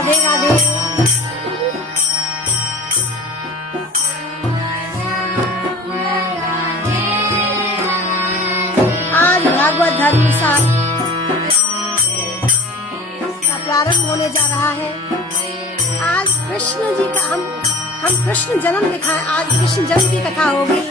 राधे राधे। आज भागवत धर्म साल का प्रारंभ होने जा रहा है। आज कृष्ण जी का हम कृष्ण जन्म दिखाएं। आज कृष्ण जन्म की कथा होगी।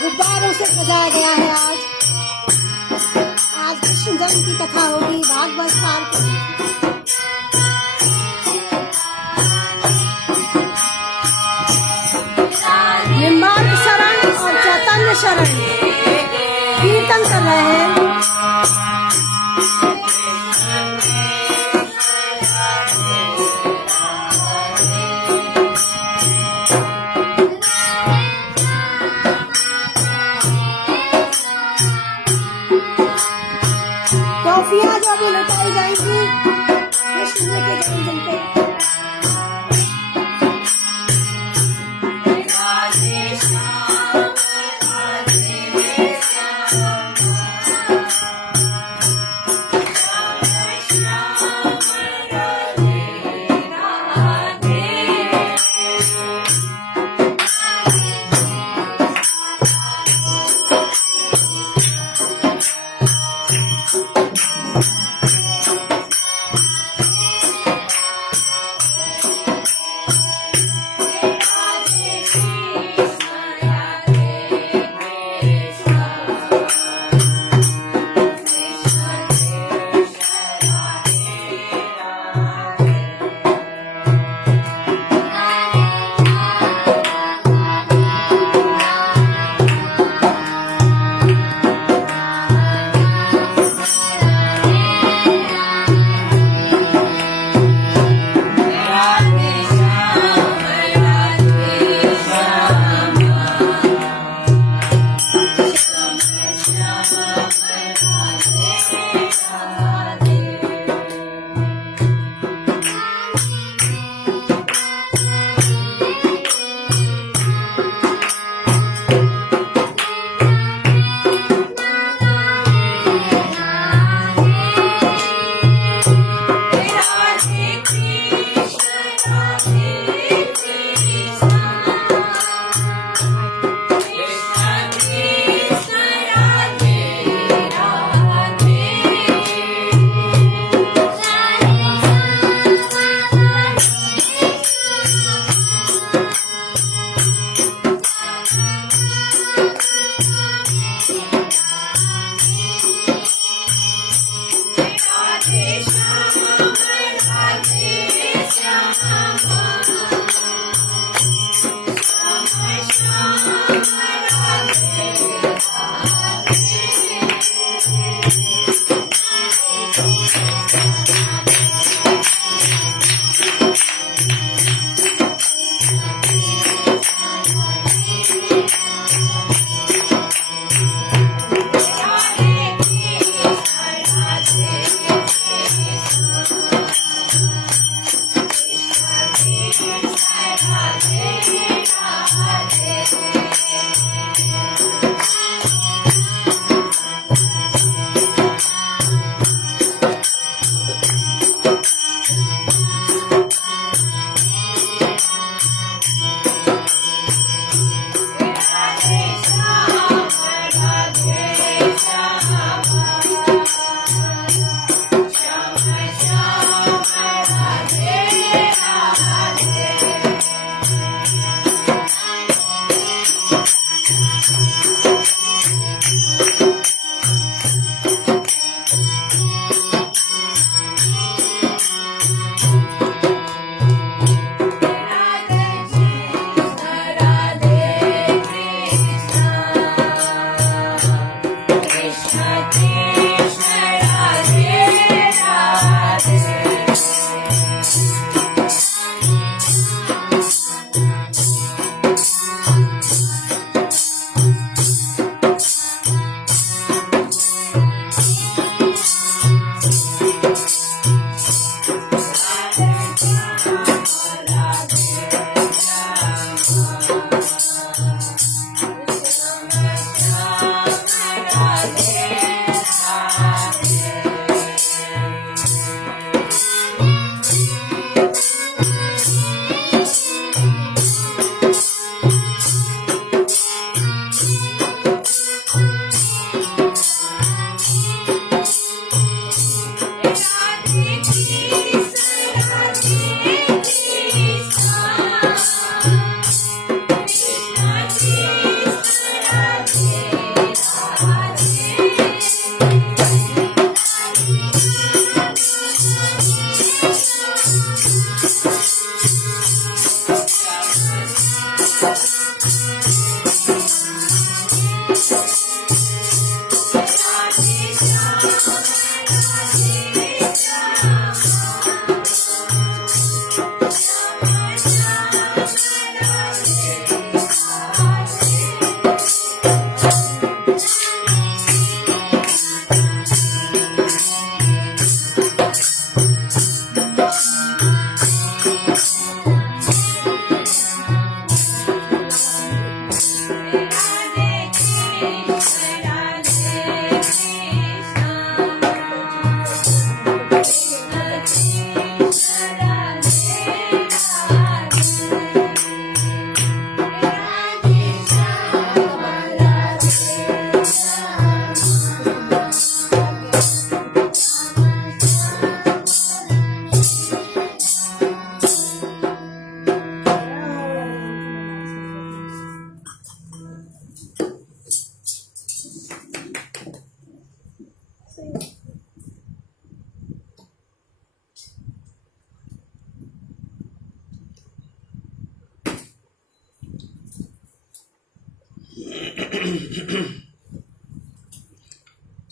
गुब्बारों से सजाया गया है। आज कृष्ण जन्म की कथा होगी भागवत साल की। निम्बार्क शरण और चैतन्य शरण कीर्तन कर रहे हैं। टॉफियां जो भी लुटाई जाएंगी कृष्ण के जन्मदिन पे।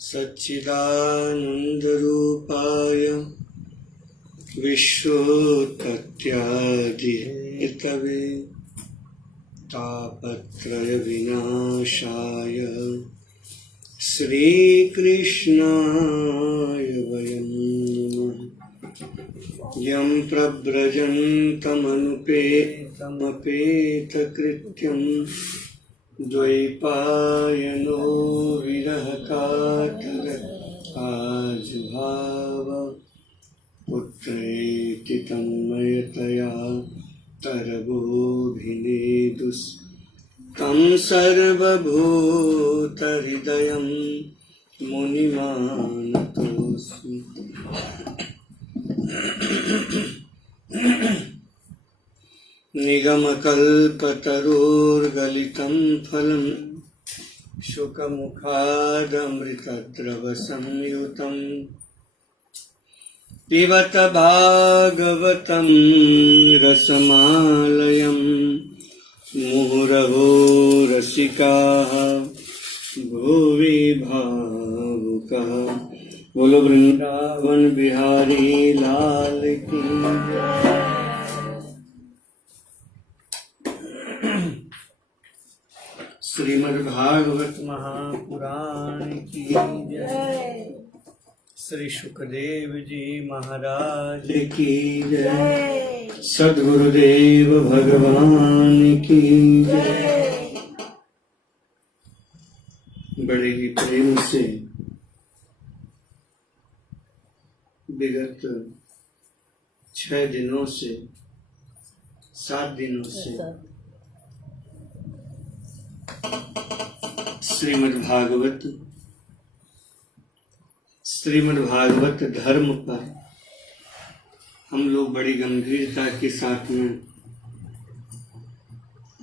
सच्चिदानन्दरूपाय विश्वोत्पत्त्यादिहेतवे तापत्रयविनाशाय श्रीकृष्णाय वयं नमः। यं प्रव्रजन्तमनुपेतमपेतकृत्यं द्वैपायनो विरहकातरकाजुभाव पुत्रेति तन्मयतया तरवोऽभिनेदुस् तं सर्वभूतहृदयं मुनिमानतोऽस्मि। निगमकल्पतरोर्गलितं फलं शुकमुखादमृतद्रवसंयुतं पिबत भागवतं रसमालयं मुहुरहो रसिकाः भुवि भावुकः। बोलो वृंदावन बिहारी लाल की। श्रीमद्भागवत महापुराण की जय। श्री सुखदेव जी महाराज की जय। सद्गुरुदेव भगवान की जय। बड़े ही प्रेम से विगत 6 दिनों से 7 दिनों से श्रीमद् भागवत धर्म पर हम लोग बड़ी गंभीरता के साथ में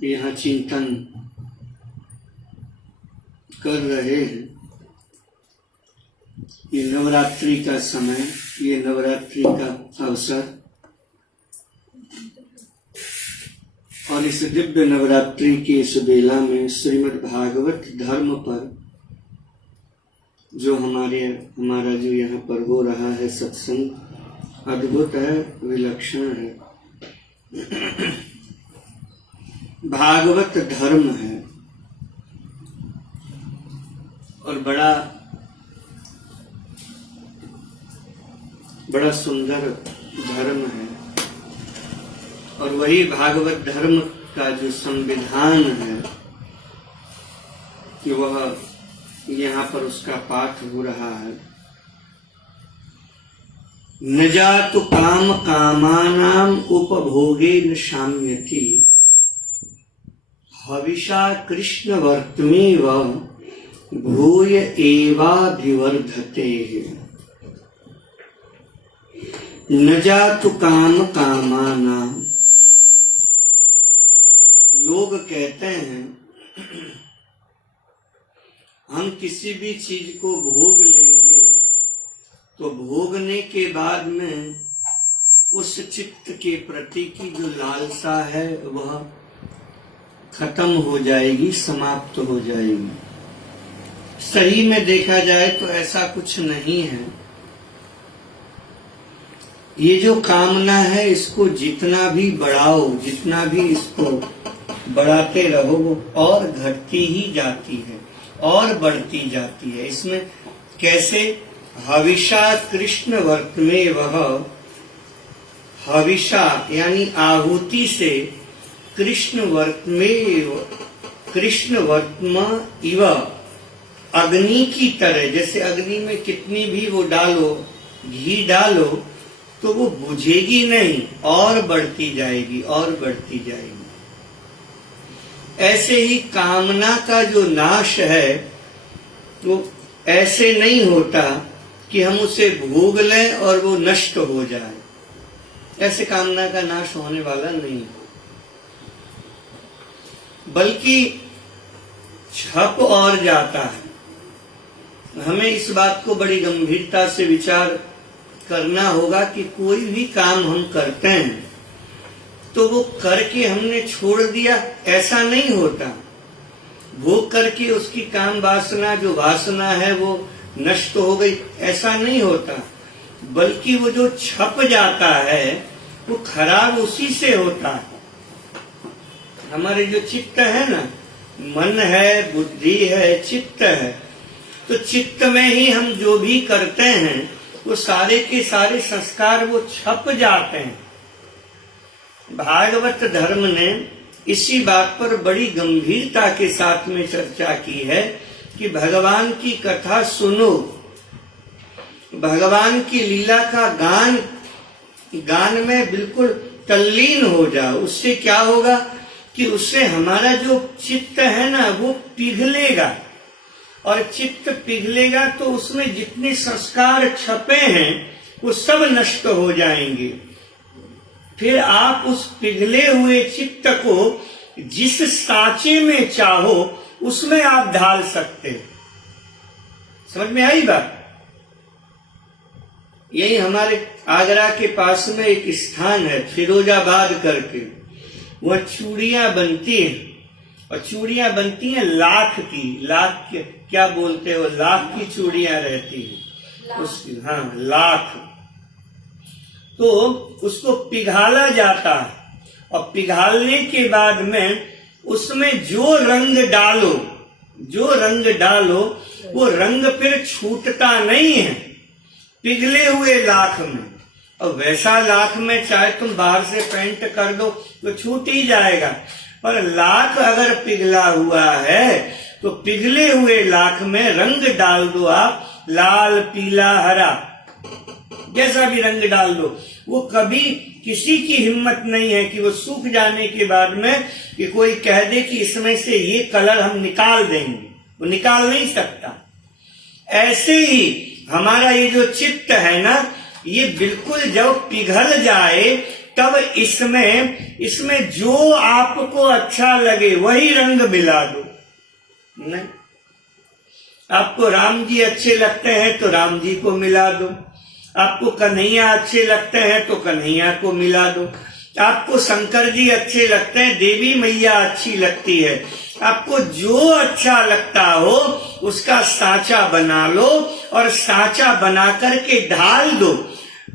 यहाँ चिंतन कर रहे हैं। ये नवरात्रि का समय, ये नवरात्रि का अवसर और इस दिव्य नवरात्रि की इस बेला में श्रीमद् भागवत धर्म पर जो हमारा जो यहाँ पर हो रहा है सत्संग अद्भुत है, विलक्षण है। भागवत धर्म है और बड़ा सुंदर धर्म है। और वही भागवत धर्म का जो संविधान है कि वह यहाँ पर उसका पाठ हो रहा है। न जातु काम कामानाम उपभोगेन शाम्यति हविषा कृष्ण वर्तमेव भूय एवाभिवर्धते। न जातु काम कामानाम। लोग कहते हैं हम किसी भी चीज को भोग लेंगे तो भोगने के बाद में उस चित्त के प्रति की जो लालसा है वह खत्म हो जाएगी, समाप्त हो जाएगी। सही में देखा जाए तो ऐसा कुछ नहीं है। ये जो कामना है इसको जितना भी बढ़ाओ, जितना भी इसको बढ़ाते रहो वो और घटती ही जाती है और बढ़ती जाती है। इसमें कैसे? हविषा कृष्ण वर्तमे वह, हविषा यानी आहुति से कृष्ण वर्तमा इव, अग्नि की तरह। जैसे अग्नि में कितनी भी वो डालो, घी डालो तो वो बुझेगी नहीं और बढ़ती जाएगी और बढ़ती जाएगी। ऐसे ही कामना का जो नाश है वो ऐसे नहीं होता कि हम उसे भोग लें और वो नष्ट हो जाए। ऐसे कामना का नाश होने वाला नहीं, बल्कि छप और जाता है। हमें इस बात को बड़ी गंभीरता से विचार करना होगा कि कोई भी काम हम करते हैं तो वो करके हमने छोड़ दिया, ऐसा नहीं होता। भोग करके उसकी काम वासना जो वासना है वो नष्ट हो गई, ऐसा नहीं होता, बल्कि वो जो छप जाता है वो खराब उसी से होता है। हमारे जो चित्त है ना, मन है, बुद्धि है, चित्त है, तो चित्त में ही हम जो भी करते हैं वो सारे के सारे संस्कार वो छप जाते हैं। भागवत धर्म ने इसी बात पर बड़ी गंभीरता के साथ में चर्चा की है कि भगवान की कथा सुनो, भगवान की लीला का गान में बिल्कुल तल्लीन हो जाओ। उससे क्या होगा कि उससे हमारा जो चित्त है ना वो पिघलेगा, और चित्त पिघलेगा तो उसमें जितने संस्कार छपे हैं वो सब नष्ट हो जाएंगे। फिर आप उस पिघले हुए चित्त को जिस सांचे में चाहो उसमें आप ढाल सकते हैं। समझ में आई बात? यही हमारे आगरा के पास में एक स्थान है फिरोजाबाद करके, वह चूड़ियां बनती हैं, और चूड़ियां बनती हैं लाख की, लाख के क्या बोलते हो, लाख की चूड़ियां रहती है उसकी, हाँ लाख। तो उसको पिघाला जाता है, और पिघालने के बाद में उसमें जो रंग डालो वो रंग फिर छूटता नहीं है पिघले हुए लाख में। और वैसा लाख में चाहे तुम बाहर से पेंट कर दो तो छूट ही जाएगा, पर लाख अगर पिघला हुआ है तो पिघले हुए लाख में रंग डाल दो आप, लाल, पीला, हरा, जैसा भी रंग डाल दो, वो कभी किसी की हिम्मत नहीं है कि वो सूख जाने के बाद में कि कोई कह दे कि इसमें से ये कलर हम निकाल देंगे, वो निकाल नहीं सकता। ऐसे ही हमारा ये जो चित्त है ना, ये बिल्कुल जब पिघल जाए तब इसमें जो आपको अच्छा लगे वही रंग मिला दो। नहीं, आपको राम जी अच्छे लगते हैं तो राम जी को मिला दो, आपको कन्हैया अच्छे लगते हैं तो कन्हैया को मिला दो, आपको शंकर जी अच्छे लगते हैं, देवी मैया अच्छी लगती है, आपको जो अच्छा लगता हो उसका सांचा बना लो और सांचा बना करके ढाल दो।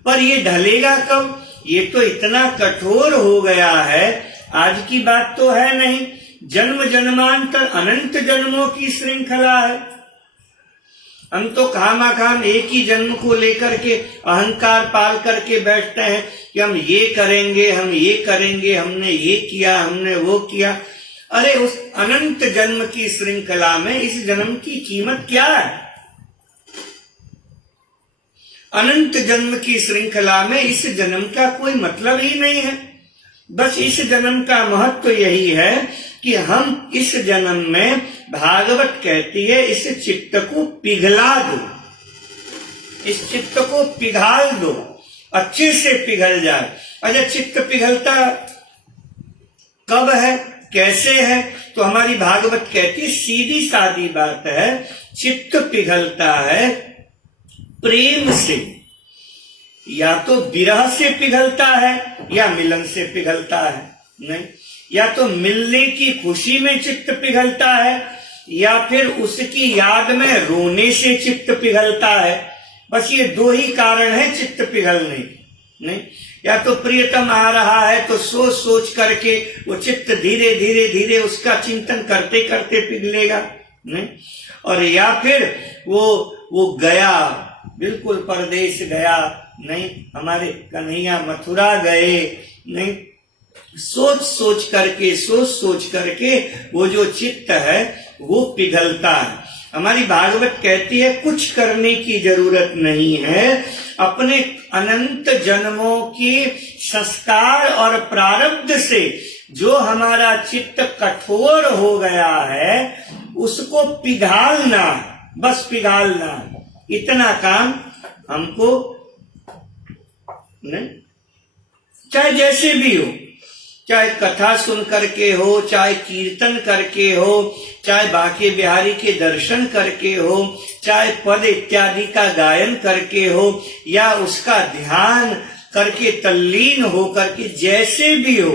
पर ये ढलेगा कब? ये तो इतना कठोर हो गया है, आज की बात तो है नहीं, जन्म जन्मांतर अनंत जन्मों की श्रृंखला है। हम तो खामाखाम एक ही जन्म को लेकर के अहंकार पाल करके बैठते हैं कि हम ये करेंगे, हम ये करेंगे, हमने ये किया, हमने वो किया। अरे उस अनंत जन्म की श्रृंखला में इस जन्म की कीमत क्या है? अनंत जन्म की श्रृंखला में इस जन्म का कोई मतलब ही नहीं है। बस इस जन्म का महत्व यही है कि हम इस जन्म में, भागवत कहती है, इस चित्त को पिघला दो, इस चित्त को पिघाल दो, अच्छे से पिघल जाए। अच्छा, चित्त पिघलता कब है, कैसे है? तो हमारी भागवत कहती है, सीधी सादी बात है, चित्त पिघलता है प्रेम से, या तो विरह से पिघलता है या मिलन से पिघलता है। नहीं, या तो मिलने की खुशी में चित्त पिघलता है या फिर उसकी याद में रोने से चित्त पिघलता है। बस ये दो ही कारण है चित्त पिघलने के। नहीं, या तो प्रियतम आ रहा है तो सोच सोच करके वो चित्त धीरे धीरे धीरे उसका चिंतन करते करते पिघलेगा। नहीं, और या फिर वो गया, बिल्कुल परदेश गया, नहीं हमारे कन्हैया मथुरा गए, नहीं, सोच सोच करके वो जो चित्त है वो पिघलता है। हमारी भागवत कहती है कुछ करने की जरूरत नहीं है, अपने अनंत जन्मों के संस्कार और प्रारब्ध से जो हमारा चित्त कठोर हो गया है उसको पिघालना, बस पिघालना, इतना काम हमको नहीं, चाहे जैसे भी हो, चाहे कथा सुन करके हो, चाहे कीर्तन करके हो, चाहे बांके बिहारी के दर्शन करके हो, चाहे पद इत्यादि का गायन करके हो, या उसका ध्यान करके तल्लीन हो करके, जैसे भी हो,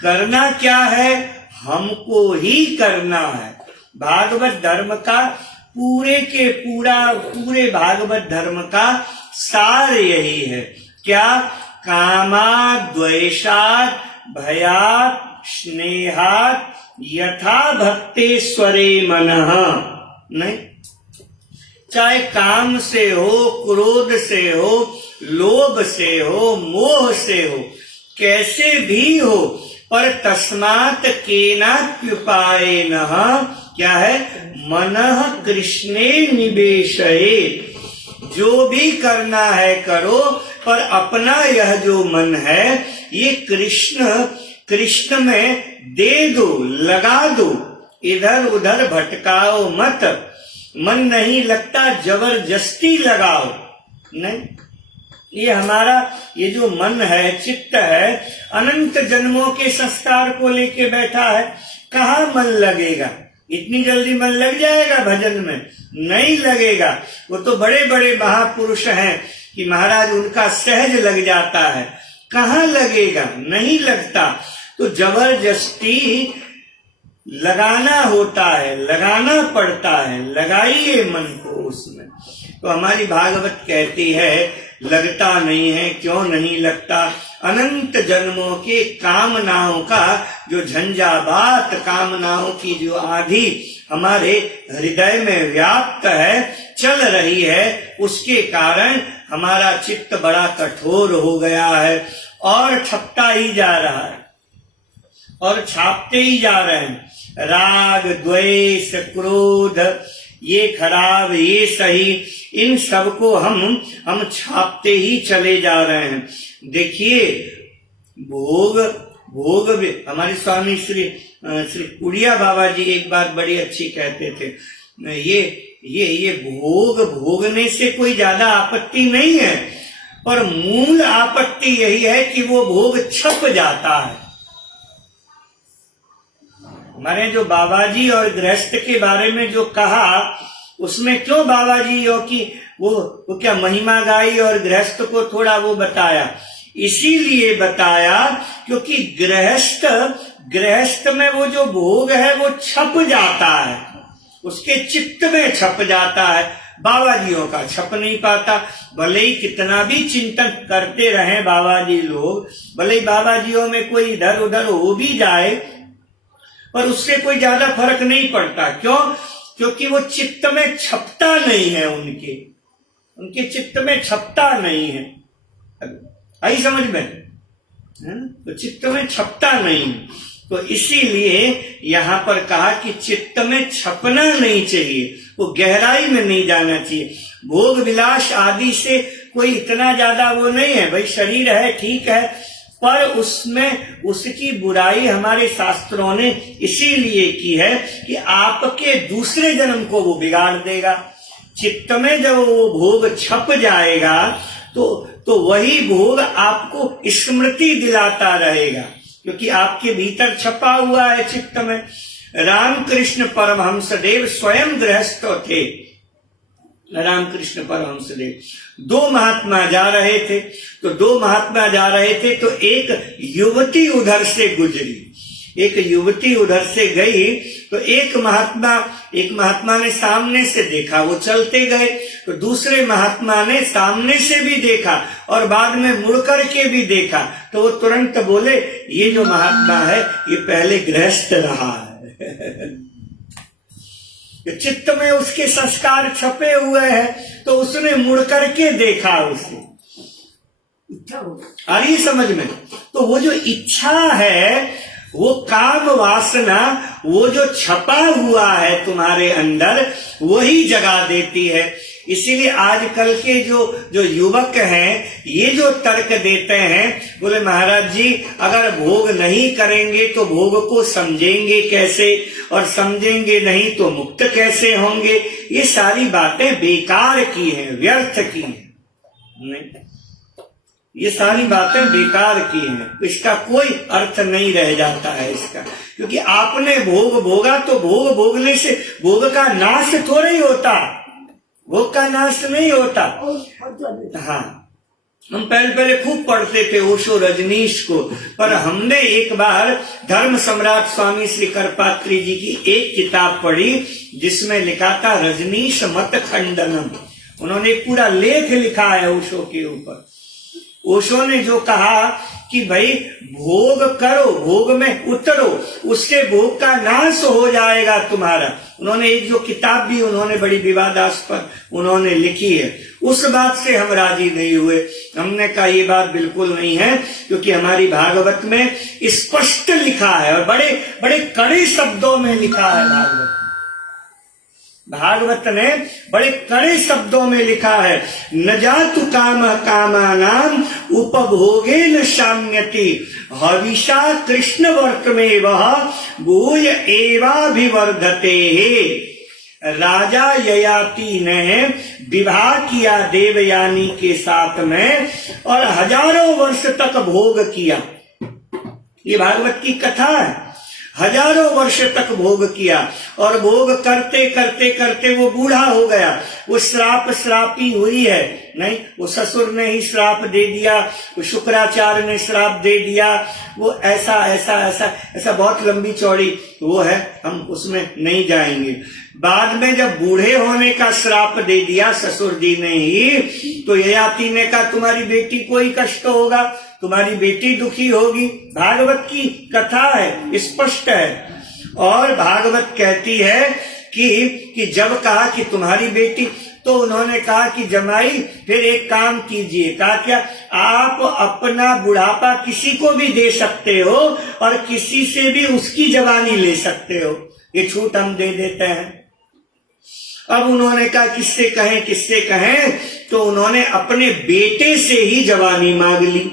करना क्या है, हमको ही करना है, भागवत धर्म का पूरे भागवत धर्म का सार यही है। क्या? कामात् द्वेषात् भयात् स्नेहात् यथा भक्तेश्वरे मनः। नहीं, चाहे काम से हो, क्रोध से हो, लोभ से हो, मोह से हो, कैसे भी हो, पर तस्मात् केनाप्युपायेनः क्या है? मनः कृष्णे निवेशयेत्। जो भी करना है करो, पर अपना यह जो मन है ये कृष्ण में दे दो, लगा दो, इधर उधर भटकाओ मत। मन नहीं लगता, जबरदस्ती लगाओ नहीं। ये हमारा ये जो मन है, चित्त है, अनंत जन्मों के संस्कार को लेके बैठा है। कहाँ मन लगेगा? इतनी जल्दी मन लग जाएगा भजन में? नहीं लगेगा। वो तो बड़े बड़े महापुरुष हैं कि महाराज उनका सहज लग जाता है। कहाँ लगेगा? नहीं लगता। तो जबरदस्ती लगाना होता है, लगाना पड़ता है। लगाइए मन को उसमें। तो हमारी भागवत कहती है लगता नहीं है। क्यों नहीं लगता? अनंत जन्मों के कामनाओं का जो झंझावात, कामनाओं की जो आंधी हमारे हृदय में व्याप्त है, चल रही है, उसके कारण हमारा चित्त बड़ा कठोर हो गया है और छपता ही जा रहा है और छापते ही जा रहे हैं। राग, द्वेष, क्रोध, ये खराब, ये सही, इन सब को हम छापते ही चले जा रहे हैं। देखिए, भोग भी हमारे स्वामी श्री कुड़िया बाबा जी एक बात बड़ी अच्छी कहते थे। ये भोगने से कोई ज्यादा आपत्ति नहीं है, पर मूल आपत्ति यही है कि वो भोग छप जाता है। मैंने जो बाबा जी और गृहस्थ के बारे में जो कहा, उसमें क्यों बाबा जी की वो क्या महिमा गाई और गृहस्थ को थोड़ा वो बताया? इसीलिए बताया क्योंकि गृहस्थ में वो जो भोग है वो छप जाता है, उसके चित्त में छप जाता है। बाबा जियों का छप नहीं पाता। भले ही कितना भी चिंतन करते रहे बाबा जी लोग, भले ही बाबा जियों में कोई इधर उधर हो भी जाए, पर उससे कोई ज्यादा फर्क नहीं पड़ता। क्यों? क्योंकि वो चित्त में छपता नहीं है। उनके चित्त में छपता नहीं है। आई समझ में? तो चित्त में छपता नहीं। तो इसीलिए यहाँ पर कहा कि चित्त में छपना नहीं चाहिए, वो गहराई में नहीं जाना चाहिए। भोग विलास आदि से कोई इतना ज्यादा वो नहीं है। भाई शरीर है, ठीक है, पर उसमें उसकी बुराई हमारे शास्त्रों ने इसीलिए की है कि आपके दूसरे जन्म को वो बिगाड़ देगा। चित्त में जब वो भोग छप जाएगा तो वही भोग आपको स्मृति दिलाता रहेगा, क्योंकि आपके भीतर छपा हुआ है चित्त में। रामकृष्ण परमहंस देव स्वयं गृहस्थ थे। रामकृष्ण परमहंस देव दो महात्मा जा रहे थे, तो एक युवती उधर से गुजरी, एक युवती उधर से गई, तो एक महात्मा ने सामने से देखा, वो चलते गए, तो दूसरे महात्मा ने सामने से भी देखा और बाद में मुड़ करके भी देखा, तो वो तुरंत बोले ये जो महात्मा है ये पहले गृहस्थ रहा है। चित्त में उसके संस्कार छपे हुए हैं, तो उसने मुड़ करके देखा उसे। आ रही समझ में? तो वो जो इच्छा है, वो काम वासना, वो जो छपा हुआ है तुम्हारे अंदर, वही जगा देती है। इसीलिए आजकल के जो युवक हैं, ये जो तर्क देते हैं, बोले महाराज जी अगर भोग नहीं करेंगे तो भोग को समझेंगे कैसे, और समझेंगे नहीं तो मुक्त कैसे होंगे। ये सारी बातें बेकार की हैं, व्यर्थ की हैं। नहीं, ये सारी बातें बेकार की हैं, इसका कोई अर्थ नहीं रह जाता है इसका। क्योंकि आपने भोग भोगा तो भोग भोगने से भोग का नाश थोड़ा ही होता, भोग का नाश नहीं होता। हाँ, हम पहले खूब पढ़ते थे ओशो रजनीश को, पर हमने एक बार धर्म सम्राट स्वामी श्री करपात्री जी की एक किताब पढ़ी जिसमें लिखा था रजनीश मत खंडनम। उन्होंने एक पूरा लेख लिखा है ओशो के ऊपर। ओशो ने जो कहा कि भाई भोग करो, भोग में उतरो, उससे भोग का नाश हो जाएगा तुम्हारा। उन्होंने एक जो किताब भी उन्होंने बड़ी विवादास्पद उन्होंने लिखी है, उस बात से हम राजी नहीं हुए। हमने कहा ये बात बिल्कुल नहीं है, क्योंकि हमारी भागवत में स्पष्ट लिखा है और बड़े बड़े कड़े शब्दों में लिखा है। भागवत ने बड़े कड़े शब्दों में लिखा है, न जातु काम कामानाम उपभोगे न शाम्यति हविषा कृष्ण वर्त में वह भूय एवाभिवर्धते। राजा ययाति ने विवाह किया देवयानी के साथ में और हजारों वर्ष तक भोग किया। ये भागवत की कथा है। हजारों वर्ष तक भोग किया और भोग करते करते करते वो बूढ़ा हो गया। वो श्रापी हुई है, नहीं, वो ससुर ने ही श्राप दे दिया, वो शुक्राचार्य ने श्राप दे दिया, वो ऐसा ऐसा ऐसा ऐसा बहुत लंबी चौड़ी वो है, हम उसमें नहीं जाएंगे। बाद में जब बूढ़े होने का श्राप दे दिया ससुर जी ने ही, तो ययाति ने कहा तुम्हारी बेटी को ही कष्ट होगा, तुम्हारी बेटी दुखी होगी। भागवत की कथा है, स्पष्ट है। और भागवत कहती है कि जब कहा कि तुम्हारी बेटी, तो उन्होंने कहा कि जमाई फिर एक काम कीजिए। कहा क्या? आप अपना बुढ़ापा किसी को भी दे सकते हो और किसी से भी उसकी जवानी ले सकते हो, ये छूट हम दे देते हैं। अब उन्होंने कहा किससे कहें, तो उन्होंने अपने बेटे से ही जवानी मांग ली।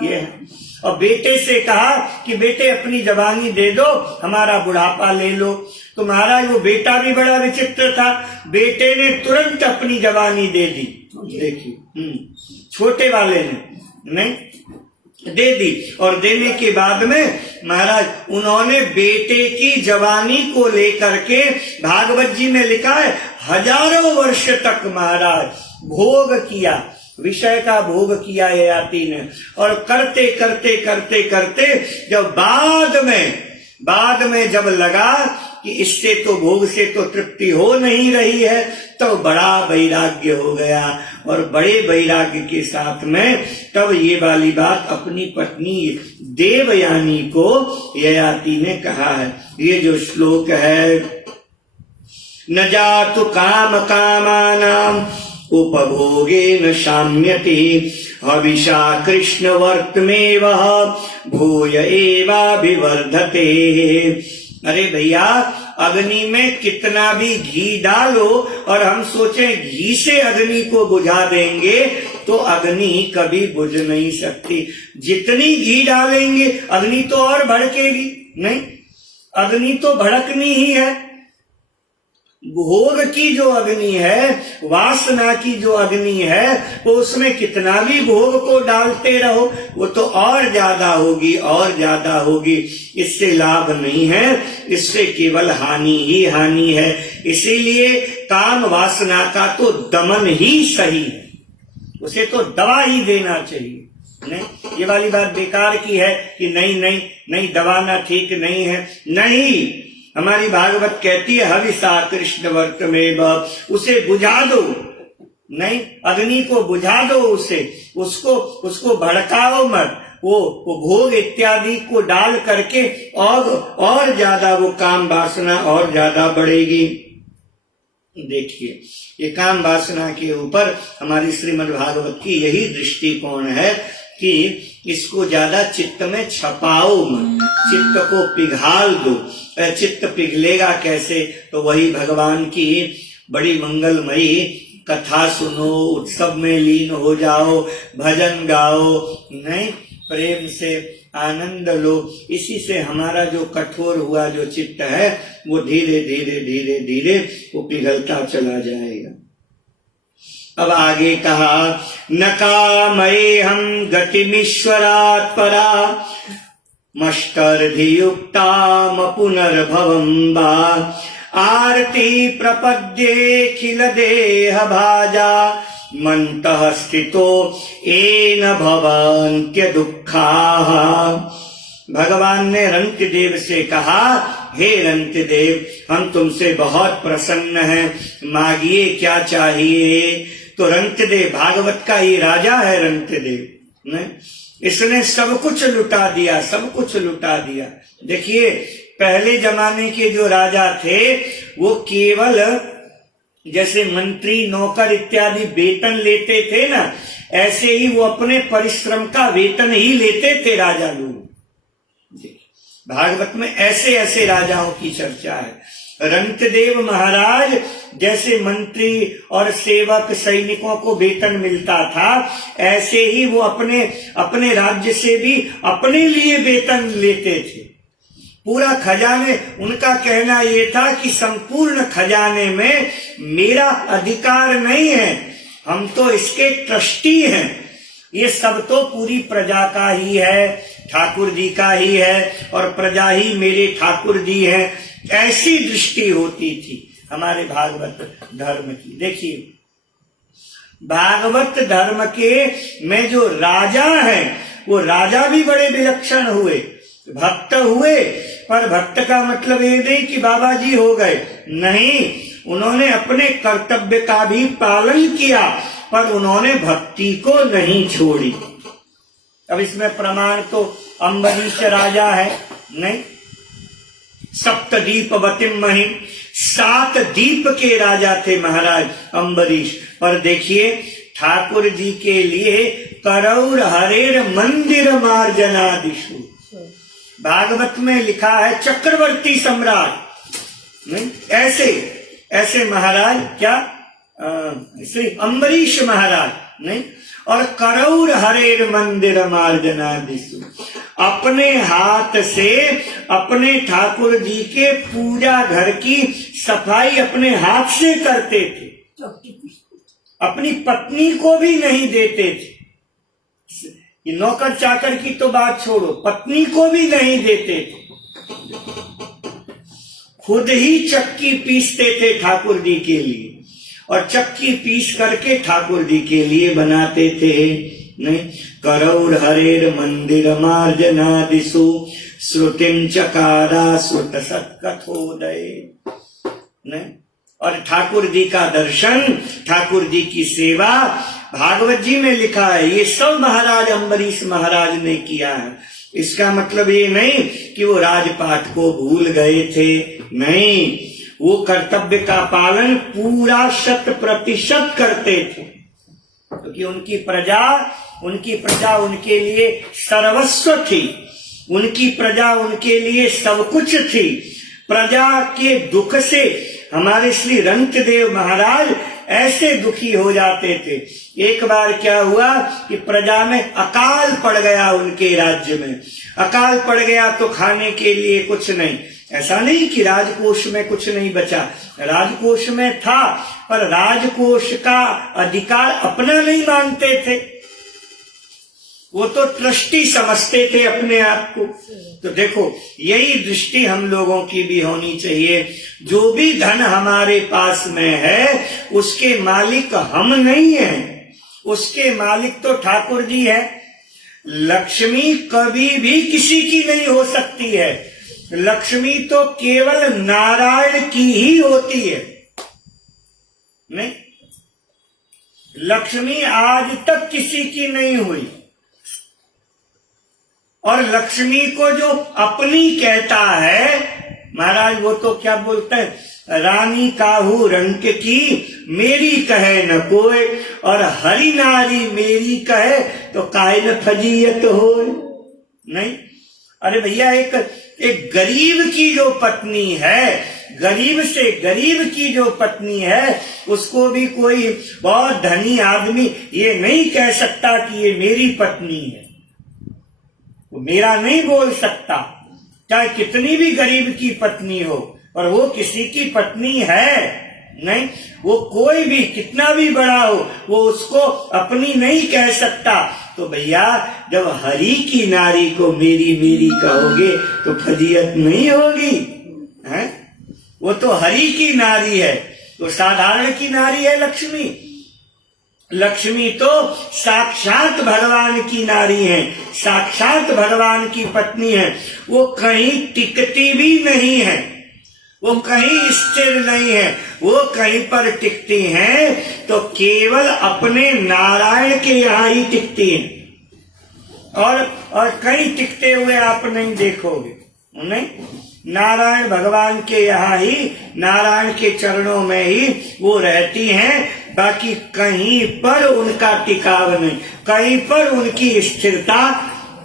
ये है। और बेटे से कहा कि बेटे अपनी जवानी दे दो, हमारा बुढ़ापा ले लो। तो महाराज वो बेटा भी बड़ा विचित्र था, बेटे ने तुरंत अपनी जवानी दे दी। देखिए, छोटे वाले ने नहीं दे दी। और देने के बाद में महाराज उन्होंने बेटे की जवानी को लेकर के, भागवत जी में लिखा है, हजारों वर्ष तक महाराज भोग किया, विषय का भोग किया ययाति ने। और करते करते करते करते जब बाद में जब लगा कि इससे तो भोग से तो तृप्ति हो नहीं रही है, तो बड़ा वैराग्य हो गया। और बड़े वैराग्य के साथ में तब ये वाली बात अपनी पत्नी देवयानी को ययाति ने कहा है। ये जो श्लोक है, न जातु काम कामानाम उपभोगे न शाम्यति हविषा कृष्ण वर्त में वह भूय एवाभिवर्धते। अरे भैया, अग्नि में कितना भी घी डालो और हम सोचें घी से अग्नि को बुझा देंगे, तो अग्नि कभी बुझ नहीं सकती। जितनी घी डालेंगे अग्नि तो और भड़केगी, नहीं, अग्नि तो भड़कनी ही है। भोग की जो अग्नि है, वासना की जो अग्नि है, वो उसमें कितना भी भोग को डालते रहो, वो तो और ज्यादा होगी और ज्यादा होगी। इससे लाभ नहीं है, इससे केवल हानि ही हानि है। इसीलिए काम वासना का तो दमन ही सही है, उसे तो दवा ही देना चाहिए। नहीं, ये वाली बात बेकार की है कि नहीं दबाना ठीक नहीं है। नहीं, हमारी भागवत कहती है हविषा कृष्ण वर्त में, उसे बुझा दो, नहीं, अग्नि को बुझा दो, उसको भड़काओ मत। वो भोग इत्यादि को डाल करके और ज्यादा वो काम वासना और ज्यादा बढ़ेगी। देखिए, ये काम वासना के ऊपर हमारी श्रीमद् भागवत की यही दृष्टिकोण है कि इसको ज्यादा चित्त में छपाओ मत, चित्त को पिघाल दो। चित्त पिघलेगा कैसे? तो वही भगवान की बड़ी मंगलमयी कथा सुनो, उत्सव में लीन हो जाओ, भजन गाओ, नहीं, प्रेम से आनंद लो। इसी से हमारा जो कठोर हुआ जो चित्त है, वो धीरे धीरे धीरे धीरे वो पिघलता चला जाएगा। अब आगे कहा, न कामये हम गतिमीश्वरात् परा मष्टर्धियुक्ताम पुनर्भवं वा आरती प्रपद्येऽखिल देह भाजा मंतः स्थितो येन भवन्त्य दुःखाः। भगवान ने रंतिदेव से कहा, हे रंतिदेव, हम तुमसे बहुत प्रसन्न हैं, मांगिए क्या चाहिए। तो रंतिदेव, भागवत का ये राजा है रंतिदेव ने, इसने सब कुछ लुटा दिया, सब कुछ लुटा दिया। देखिए, पहले जमाने के जो राजा थे वो केवल जैसे मंत्री नौकर इत्यादि वेतन लेते थे ना, ऐसे ही वो अपने परिश्रम का वेतन ही लेते थे राजा लोग। भागवत में ऐसे ऐसे राजाओं की चर्चा है। रंतदेव महाराज जैसे मंत्री और सेवक सैनिकों को वेतन मिलता था, ऐसे ही वो अपने राज्य से भी अपने लिए वेतन लेते थे। पूरा खजाने, उनका कहना ये था कि संपूर्ण खजाने में मेरा अधिकार नहीं है, हम तो इसके ट्रस्टी हैं, ये सब तो पूरी प्रजा का ही है, ठाकुर जी का ही है, और प्रजा ही मेरे ठाकुर जी हैं। ऐसी दृष्टि होती थी हमारे भागवत धर्म की। देखिए, भागवत धर्म के में जो राजा हैं, वो राजा भी बड़े विलक्षण हुए, भक्त हुए, पर भक्त का मतलब ये नहीं कि बाबा जी हो गए, नहीं, उन्होंने अपने कर्तव्य का भी पालन किया, पर उन्होंने भक्ति को नहीं छोड़ी। अब इसमें प्रमाण तो अम्बरीश राजा है, नहीं, सप्तदीपवतिम महिम, 7 दीप के राजा थे महाराज अम्बरीश। पर देखिए, ठाकुर जी के लिए करौर हरेर मंदिर मार्जनादिशु, भागवत में लिखा है चक्रवर्ती सम्राट, नहीं, ऐसे महाराज, क्या श्री अम्बरीश महाराज, नहीं, और करौर हरेर मंदिर मार्जनादिशु, अपने हाथ से अपने ठाकुर जी के पूजा घर की सफाई अपने हाथ से करते थे, अपनी पत्नी को भी नहीं देते थे। ये नौकर चाकर की तो बात छोड़ो, पत्नी को भी नहीं देते थे, खुद ही चक्की पीसते थे ठाकुर जी के लिए, और चक्की पीस करके ठाकुर जी के लिए बनाते थे। नहीं, करौर हरेर मंदिर मार्जनादिशु श्रुतिं चकारा श्रुत सत्कथोदय। नहीं, और ठाकुर जी का दर्शन, ठाकुर जी की सेवा भागवत जी में लिखा है, ये सब महाराज अम्बरीश महाराज ने किया है। इसका मतलब ये नहीं कि वो राजपाट को भूल गए थे, नहीं, वो कर्तव्य का पालन पूरा 100% करते थे, क्योंकि उनकी प्रजा उनके लिए सर्वस्व थी, उनकी प्रजा उनके लिए सब कुछ थी। प्रजा के दुख से हमारे श्री रंतदेव महाराज ऐसे दुखी हो जाते थे। एक बार क्या हुआ कि प्रजा में अकाल पड़ गया, उनके राज्य में अकाल पड़ गया, तो खाने के लिए कुछ नहीं। ऐसा नहीं कि राजकोष में कुछ नहीं बचा, राजकोष में था, पर राजकोष का अधिकार अपना नहीं मानते थे, वो तो ट्रस्टी समझते थे अपने आप को। तो देखो, यही दृष्टि हम लोगों की भी होनी चाहिए। जो भी धन हमारे पास में है, उसके मालिक हम नहीं हैं, उसके मालिक तो ठाकुर जी है। लक्ष्मी कभी भी किसी की नहीं हो सकती है, लक्ष्मी तो केवल नारायण की ही होती है। नहीं, लक्ष्मी आज तक किसी की नहीं हुई, और लक्ष्मी को जो अपनी कहता है महाराज, वो तो क्या बोलते हैं, रानी काहू रंक की मेरी कहे न कोई, और हरि नारी मेरी कहे तो काहे न फजीयत हो। नहीं, अरे भैया, एक गरीब की जो पत्नी है, गरीब से गरीब की जो पत्नी है, उसको भी कोई बहुत धनी आदमी ये नहीं कह सकता कि ये मेरी पत्नी है, वो मेरा नहीं बोल सकता, चाहे कितनी भी गरीब की पत्नी हो, और वो किसी की पत्नी है। नहीं, वो कोई भी कितना भी बड़ा हो, वो उसको अपनी नहीं कह सकता। तो भैया, जब हरि की नारी को मेरी मेरी कहोगे तो फजीयत नहीं होगी, हैं? वो तो हरि की नारी है, तो साधारण की नारी है लक्ष्मी। लक्ष्मी तो साक्षात भगवान की नारी है, साक्षात भगवान की पत्नी है। वो कहीं टिकती भी नहीं है, वो कहीं स्थिर नहीं है, वो कहीं पर टिकती हैं तो केवल अपने नारायण के यहाँ ही टिकती हैं। और कहीं टिकते हुए आप नहीं देखोगे नहीं, नारायण भगवान के यहाँ ही, नारायण के चरणों में ही वो रहती हैं। बाकी कहीं पर उनका टिकाव नहीं, कहीं पर उनकी स्थिरता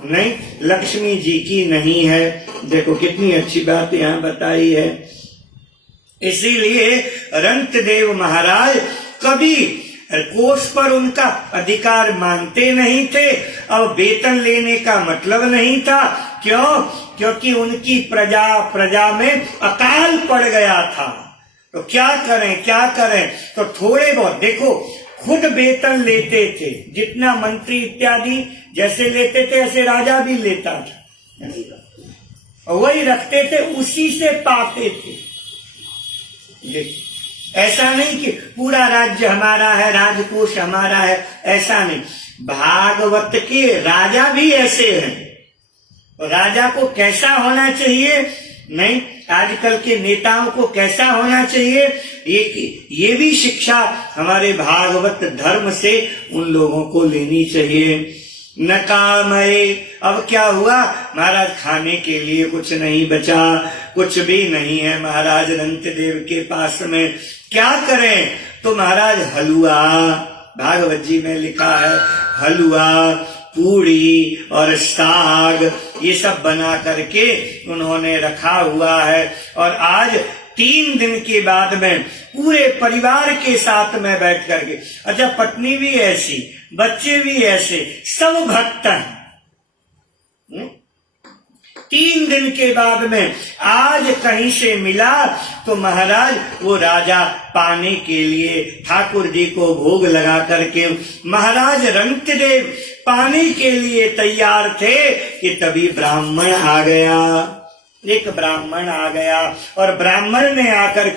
नहीं, लक्ष्मी जी की नहीं है। देखो कितनी अच्छी बात यहाँ बताई है। इसीलिए रंतदेव महाराज कभी कोष पर उनका अधिकार मानते नहीं थे। अब वेतन लेने का मतलब नहीं था, क्यों? क्योंकि उनकी प्रजा में अकाल पड़ गया था। तो क्या करें? तो थोड़े बहुत देखो, खुद वेतन लेते थे, जितना मंत्री इत्यादि जैसे लेते थे ऐसे राजा भी लेता था, वही रखते थे, उसी से पाते थे। ऐसा नहीं कि पूरा राज्य हमारा है, राजकोष हमारा है, ऐसा नहीं। भागवत के राजा भी ऐसे हैं। राजा को कैसा होना चाहिए? नहीं, आजकल के नेताओं को कैसा होना चाहिए? ये भी शिक्षा हमारे भागवत धर्म से उन लोगों को लेनी चाहिए। न कामये, अब क्या हुआ महाराज? खाने के लिए कुछ नहीं बचा, कुछ भी नहीं है महाराज रंतदेव के पास में। क्या करें? तो महाराज हलवा, भागवत जी में लिखा है, हलवा, पूड़ी और साग ये सब बना करके उन्होंने रखा हुआ है। और आज 3 दिन के बाद में पूरे परिवार के साथ में बैठ करके, अच्छा पत्नी भी ऐसी, बच्चे भी ऐसे, सब भक्त हैं। 3 दिन के बाद में आज कहीं से मिला तो महाराज वो राजा पाने के लिए ठाकुर जी को भोग लगा करके महाराज रंतदेव पाने के लिए तैयार थे कि तभी ब्राह्मण आ गया। एक ब्राह्मण आ गया और ब्राह्मण ने आकर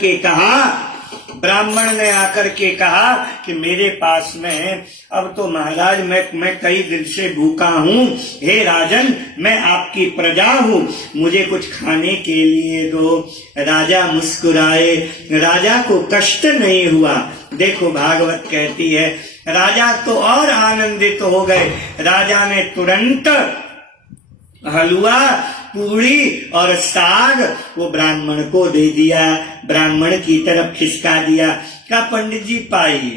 के कहा कि मेरे पास में अब तो महाराज मैं कई दिन से भूखा हूँ, हे राजन मैं आपकी प्रजा हूँ, मुझे कुछ खाने के लिए दो। राजा मुस्कुराए, राजा को कष्ट नहीं हुआ। देखो भागवत कहती है, राजा तो और आनंदित हो गए। राजा ने तुरंत हलवा, पूड़ी और साग वो ब्राह्मण को दे दिया, ब्राह्मण की तरफ खिसका दिया। क्या पंडित जी पाइए,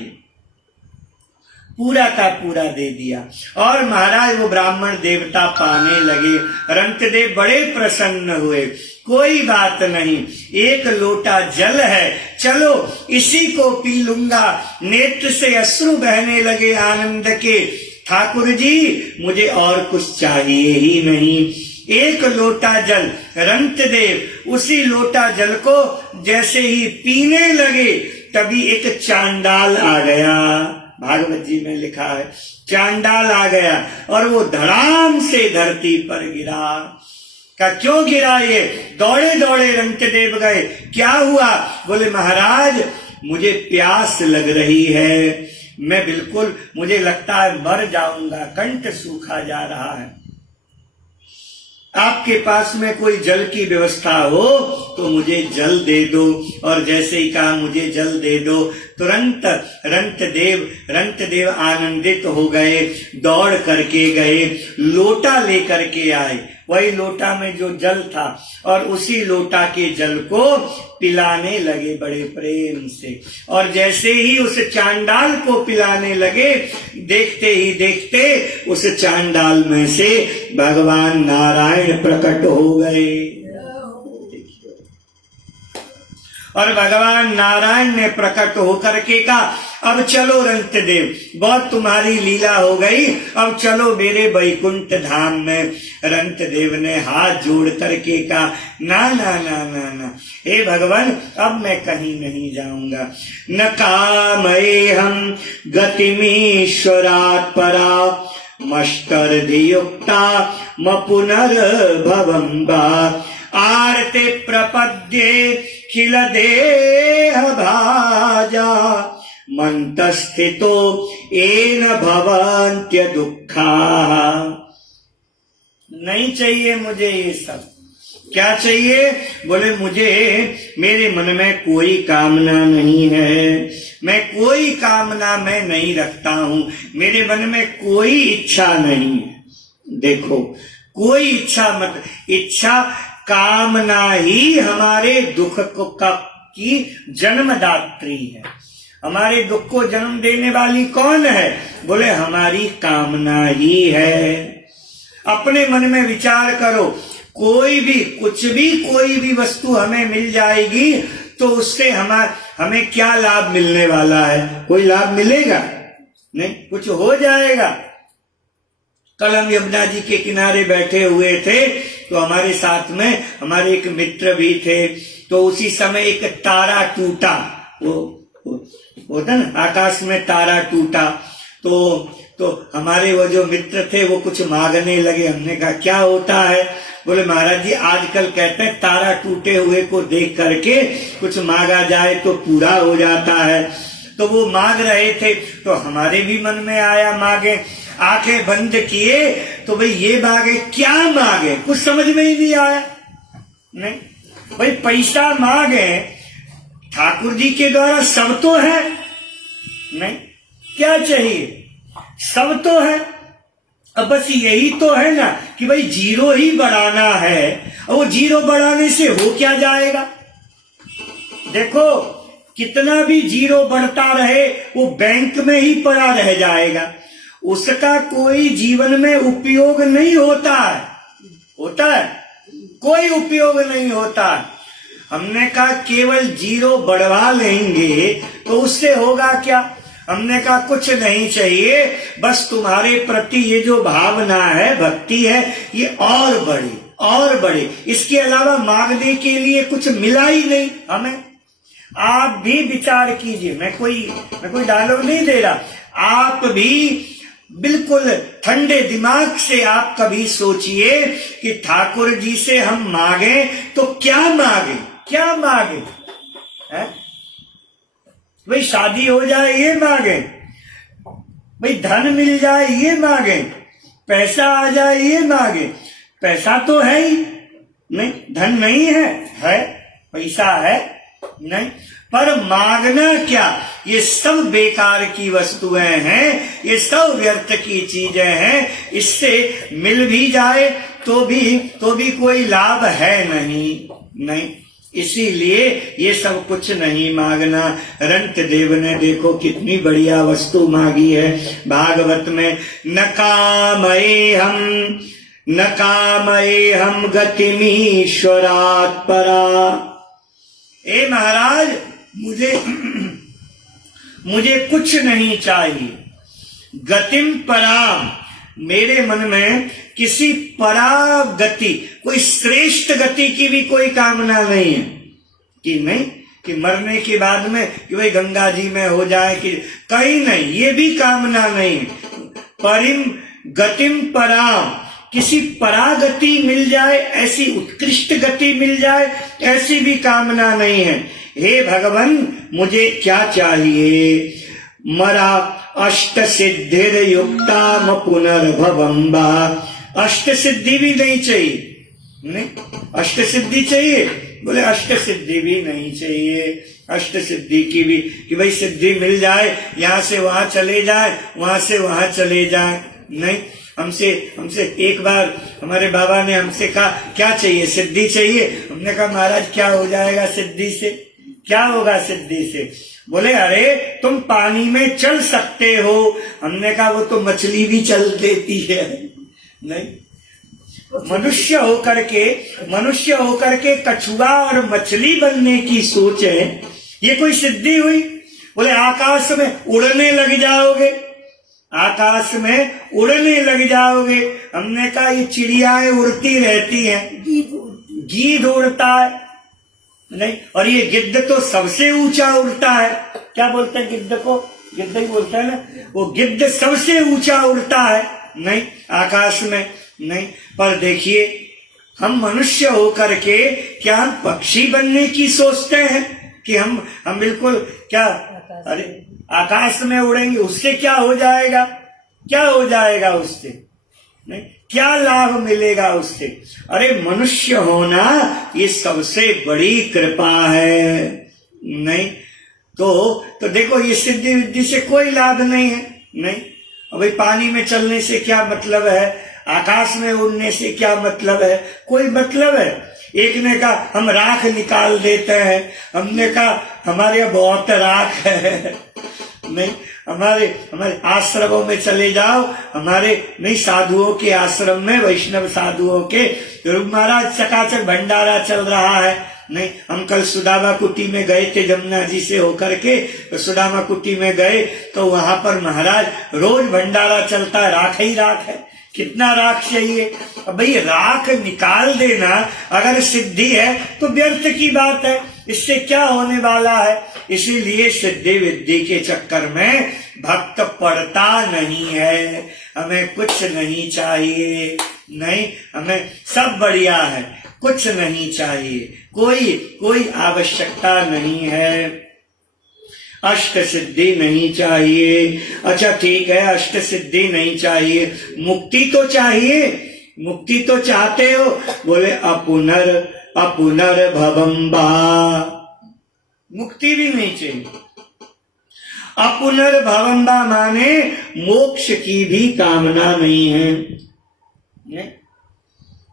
पूरा का पूरा दे दिया। और महाराज वो ब्राह्मण देवता पाने लगे। रंतदेव बड़े प्रसन्न हुए। कोई बात नहीं, 1 लोटा जल है, चलो इसी को पी लूंगा। नेत्र से अश्रु बहने लगे आनंद के। ठाकुर जी मुझे और कुछ चाहिए ही नहीं। 1 लोटा जल, रंतदेव उसी लोटा जल को जैसे ही पीने लगे तभी एक चांडाल आ गया। भागवत जी में लिखा है, चांडाल आ गया और वो धड़ाम से धरती पर गिरा। का क्यों गिरा? ये दौड़े दौड़े रंतदेव गए। क्या हुआ? बोले महाराज मुझे प्यास लग रही है, मैं बिल्कुल, मुझे लगता है मर जाऊंगा, कंठ सूखा जा रहा है। आपके पास में कोई जल की व्यवस्था हो तो मुझे जल दे दो। और जैसे ही कहा मुझे जल दे दो, तुरंत रंतदेव आनंदित हो गए, दौड़ करके गए, लोटा लेकर के आए। वही लोटा में जो जल था और उसी लोटा के जल को पिलाने लगे बड़े प्रेम से। और जैसे ही उस चांडाल को पिलाने लगे, देखते ही देखते उस चांडाल में से भगवान नारायण प्रकट हो गए। और भगवान नारायण ने प्रकट होकर के कहा, अब चलो रंतदेव, बहुत तुम्हारी लीला हो गई, अब चलो मेरे वैकुंठ धाम में। रंतदेव ने हाथ जोड़ करके कहा, ना ना ना ना ना, हे भगवान अब मैं कहीं नहीं जाऊंगा। न कामये हम गतिमीश्वरात् परा, मष्टर्धियुक्ता म पुनर्भवं वा। आर्ते प्रपद्ये खिल देह भाजा मंतस्थितो येन भवन्त्य दुःखा। नहीं चाहिए मुझे ये सब। क्या चाहिए? बोले मुझे मेरे मन में कोई कामना नहीं है, मैं कोई कामना मैं नहीं रखता हूं, मेरे मन में कोई इच्छा नहीं है। देखो कोई इच्छा मत, इच्छा कामना ही हमारे दुख की जन्मदात्री है। हमारे दुख को जन्म देने वाली कौन है? बोले हमारी कामना ही है। अपने मन में विचार करो, कोई भी कुछ भी कोई भी वस्तु हमें मिल जाएगी तो उससे हमें क्या लाभ मिलने वाला है? कोई लाभ मिलेगा नहीं, कुछ हो जाएगा। कल हम यमुना जी के किनारे बैठे हुए थे तो हमारे साथ में हमारे एक मित्र भी थे, तो उसी समय एक तारा टूटा, वो होता ना आकाश में तारा टूटा, तो हमारे वो जो मित्र थे वो कुछ मांगने लगे। हमने कहा क्या होता है? बोले महाराज जी आजकल कहते हैं तारा टूटे हुए को देख करके कुछ मांगा जाए तो पूरा हो जाता है। तो वो मांग रहे थे तो हमारे भी मन में आया मांगे, आंखें बंद किए तो भाई ये मांगे, क्या मांगे कुछ समझ में ही नहीं आया। नहीं भाई पैसा मांगे, ठाकुर जी के द्वारा सब तो है, नहीं क्या चाहिए? सब तो है। अब बस यही तो है ना कि भाई जीरो ही बढ़ाना है, और वो जीरो बढ़ाने से हो क्या जाएगा? देखो कितना भी जीरो बढ़ता रहे वो बैंक में ही पड़ा रह जाएगा, उसका कोई जीवन में उपयोग नहीं होता है। होता है? कोई उपयोग नहीं होता। हमने कहा केवल जीरो बढ़वा लेंगे तो उससे होगा क्या? हमने कहा कुछ नहीं चाहिए, बस तुम्हारे प्रति ये जो भावना है, भक्ति है, ये और बढ़े और बढ़े। इसके अलावा मांगने के लिए कुछ मिला ही नहीं हमें। आप भी विचार कीजिए, मैं कोई डायलॉग नहीं दे रहा, आप भी बिल्कुल ठंडे दिमाग से आप कभी सोचिए कि ठाकुर जी से हम मांगे तो क्या मांगे? क्या मांगे? है भाई शादी हो जाए ये मांगे, भाई धन मिल जाए ये मांगे, पैसा आ जाए ये मांगे। पैसा तो है ही नहीं, धन नहीं है पैसा है नहीं, पर मांगना क्या? ये सब बेकार की वस्तुएं हैं, ये सब व्यर्थ की चीजें हैं। इससे मिल भी जाए तो भी कोई लाभ है नहीं। इसीलिए ये सब कुछ नहीं मांगना। रंत देव ने देखो कितनी बढ़िया वस्तु मांगी है भागवत में, न कामये हम गतिमीश्वरात् परा। ए महाराज मुझे कुछ नहीं चाहिए। गतिम पराम, मेरे मन में किसी परा गति, कोई श्रेष्ठ गति की भी कोई कामना नहीं है। कि नहीं कि मरने के बाद में कि भाई गंगा जी में हो जाए, कि कहीं नहीं, ये भी कामना नहीं। परिम गतिम पराम, किसी परागति मिल जाए, ऐसी उत्कृष्ट गति मिल जाए, ऐसी भी कामना नहीं है। हे भगवान मुझे क्या चाहिए? मरा अष्ट सिद्धिर युक्ताम पुनर्भवम्बा। अष्ट सिद्धि भी नहीं चाहिए। नहीं अष्ट सिद्धि चाहिए? बोले अष्ट सिद्धि भी नहीं चाहिए। अष्ट सिद्धि की भी कि भाई सिद्धि मिल जाए, यहाँ से वहां चले जाए, वहां से वहां चले जाए। नहीं, हमसे एक बार हमारे बाबा ने हमसे कहा क्या चाहिए? सिद्धि चाहिए। हमने कहा महाराज क्या हो जाएगा सिद्धि से? क्या होगा सिद्धि से? बोले अरे तुम पानी में चल सकते हो। हमने कहा वो तो मछली भी चल देती है। नहीं, मनुष्य होकर के कछुआ और मछली बनने की सोच है, ये कोई सिद्धि हुई? बोले आकाश में उड़ने लग जाओगे, आकाश में उड़ने लग जाओगे। हमने कहा ये चिड़ियाएं उड़ती रहती हैं, गीद उड़ता है नहीं, और ये गिद्ध तो सबसे ऊंचा उड़ता है। क्या बोलते हैं गिद्ध को? गिद्ध ही बोलता है ना, वो गिद्ध सबसे ऊंचा उड़ता है नहीं आकाश में। नहीं, पर देखिए हम मनुष्य होकर के क्या हम पक्षी बनने की सोचते हैं कि हम बिल्कुल क्या, अरे आकाश में उड़ेंगे, उससे क्या हो जाएगा, क्या हो जाएगा उससे, नहीं क्या लाभ मिलेगा उससे। अरे मनुष्य होना ये सबसे बड़ी कृपा है। नहीं तो देखो ये सिद्धि विद्धि से कोई लाभ नहीं है। नहीं अभी पानी में चलने से क्या मतलब है, आकाश में उड़ने से क्या मतलब है, कोई मतलब है। एक ने कहा हम राख निकाल देते हैं, हमने कहा हमारे यहाँ बहुत राख है। नहीं हमारे आश्रमों में चले जाओ, हमारे नहीं साधुओं के आश्रम में, वैष्णव साधुओं के महाराज चकाचक भंडारा चल रहा है। नहीं हम कल सुदामा कुटी में गए थे, जमुना जी से होकर के तो सुदामा कुटी में गए तो वहां पर महाराज रोज भंडारा चलता है, राख ही राख है। कितना राख चाहिए। अब भाई राख निकाल देना अगर सिद्धि है तो व्यर्थ की बात है, इससे क्या होने वाला है। इसीलिए सिद्धि विद्धि के चक्कर में भक्त पड़ता नहीं है। हमें कुछ नहीं चाहिए, नहीं हमें सब बढ़िया है, कुछ नहीं चाहिए, कोई आवश्यकता नहीं है, अष्ट सिद्धि नहीं चाहिए। अच्छा ठीक है, अष्ट सिद्धि नहीं चाहिए, मुक्ति तो चाहिए, मुक्ति तो चाहते हो। बोले अपुनर भवम्बा, मुक्ति भी नहीं चाहिए। अपुनर भवम्बा माने मोक्ष की भी कामना नहीं है,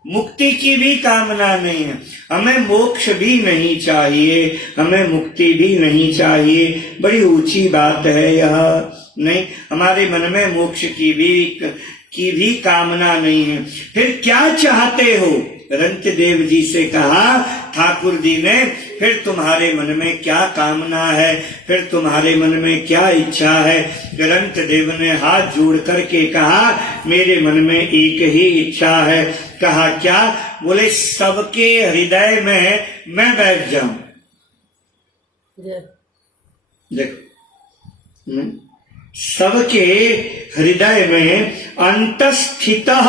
मुक्ति की भी कामना नहीं है। हमें मोक्ष भी नहीं चाहिए, हमें मुक्ति भी नहीं चाहिए। बड़ी ऊंची बात है यह। नहीं हमारे मन में मोक्ष की भी कामना नहीं है। फिर क्या चाहते हो। रंत देव जी से कहा ठाकुर जी ने, फिर तुम्हारे मन में क्या कामना है, फिर तुम्हारे मन में क्या इच्छा है। रंत देव ने हाथ जोड़ करके कहा मेरे मन में एक ही इच्छा है। कहा क्या। बोले सबके हृदय में मैं बैठ जाऊं। देखो सबके हृदय में अंतस्थितः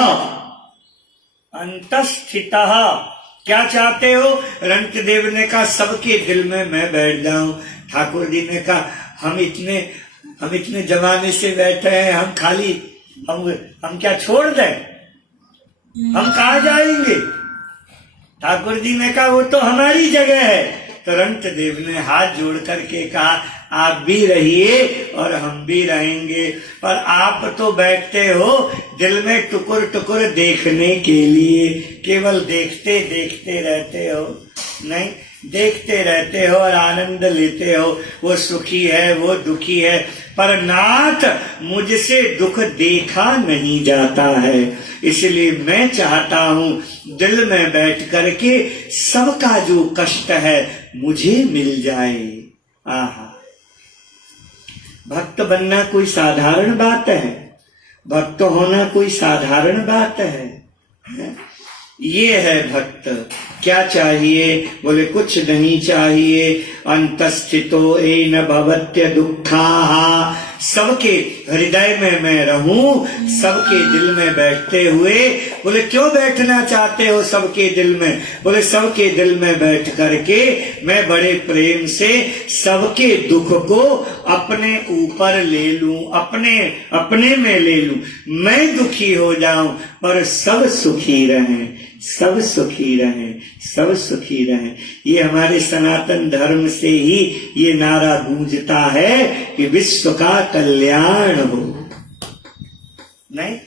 क्या चाहते हो। रंतदेव ने कहा सबके दिल में मैं बैठ जाऊं। ठाकुर जी ने कहा हम इतने जमाने से बैठे हैं, हम खाली हम क्या छोड़ दें, हम कहाँ जाएंगे। ठाकुर जी ने कहा वो तो हमारी जगह है। तो रंतदेव ने हाथ जोड़ करके कहा आप भी रहिए और हम भी रहेंगे, पर आप तो बैठते हो दिल में टुकुर टुकुर देखने के लिए, केवल देखते देखते रहते हो। नहीं देखते रहते हो और आनंद लेते हो, वो सुखी है वो दुखी है, पर नाथ मुझसे दुख देखा नहीं जाता है। इसलिए मैं चाहता हूं दिल में बैठ करके सबका जो कष्ट है मुझे मिल जाए। आहा, भक्त बनना कोई साधारण बात है, भक्त होना कोई साधारण बात है। ये है भक्त। क्या चाहिए। बोले कुछ नहीं चाहिए। अंतस्थितो एन भवत्य दुखाः, सबके हृदय में मैं रहूं, सबके दिल में बैठते हुए। बोले क्यों बैठना चाहते हो सबके दिल में। बोले सबके दिल में बैठ करके मैं बड़े प्रेम से सबके दुख को अपने ऊपर ले लूं, अपने में ले लूं। मैं दुखी हो जाऊं पर सब सुखी रहें, सब सुखी रहें, सब सुखी रहें। ये हमारे सनातन धर्म से ही ये नारा गूंजता है कि विश्व का कल्याण हो। नहीं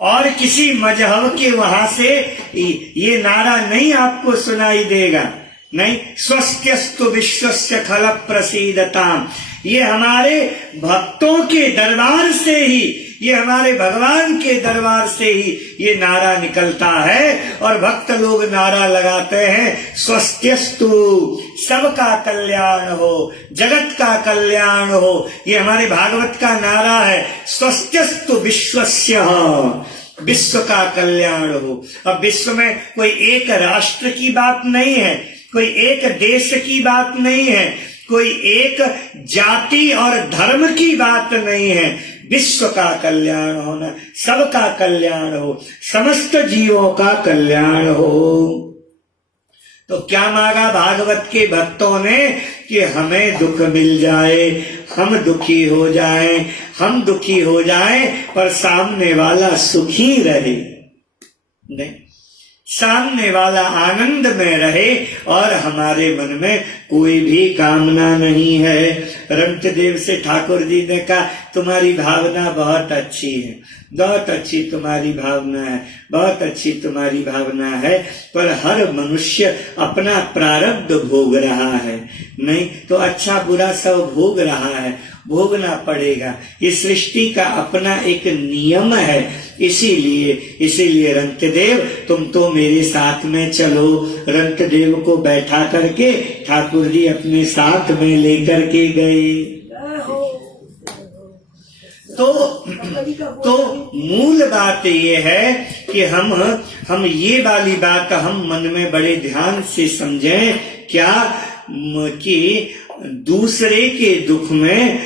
और किसी मजहब के वहां से ये नारा नहीं आपको सुनाई देगा। नहीं स्वस्त्यस्तु विश्वस्य खल प्रसीदताम, ये हमारे भक्तों के दरबार से ही, ये हमारे भगवान के दरबार से ही ये नारा निकलता है। और भक्त लोग नारा लगाते हैं स्वस्त्यस्तु, सबका कल्याण हो, जगत का कल्याण हो। ये हमारे भागवत का नारा है स्वस्त्यस्तु विश्वस्य, विश्व का कल्याण हो। अब विश्व में कोई एक राष्ट्र की बात नहीं है, कोई एक देश की बात नहीं है, कोई एक जाति और धर्म की बात नहीं है। विश्व का कल्याण होना, सबका कल्याण हो, समस्त जीवों का कल्याण हो। तो क्या मांगा भागवत के भक्तों ने कि हमें दुख मिल जाए, हम दुखी हो जाएं, हम दुखी हो जाएं पर सामने वाला सुखी रहे, नहीं, सामने वाला आनंद में रहे और हमारे मन में कोई भी कामना नहीं है। रंतदेव से ठाकुर जी ने कहा तुम्हारी भावना बहुत अच्छी है, बहुत अच्छी तुम्हारी भावना है, बहुत अच्छी तुम्हारी भावना है, पर हर मनुष्य अपना प्रारब्ध भोग रहा है, नहीं तो अच्छा बुरा सब भोग रहा है, भोगना पड़ेगा। इस सृष्टि का अपना एक नियम है, इसीलिए रंतदेव तुम तो मेरे साथ में चलो। रंतदेव को बैठा करके ठाकुर जी अपने साथ में लेकर के गए। तो मूल बात ये है कि हम ये वाली बात हम मन में बड़े ध्यान से समझें, क्या कि दूसरे के दुख में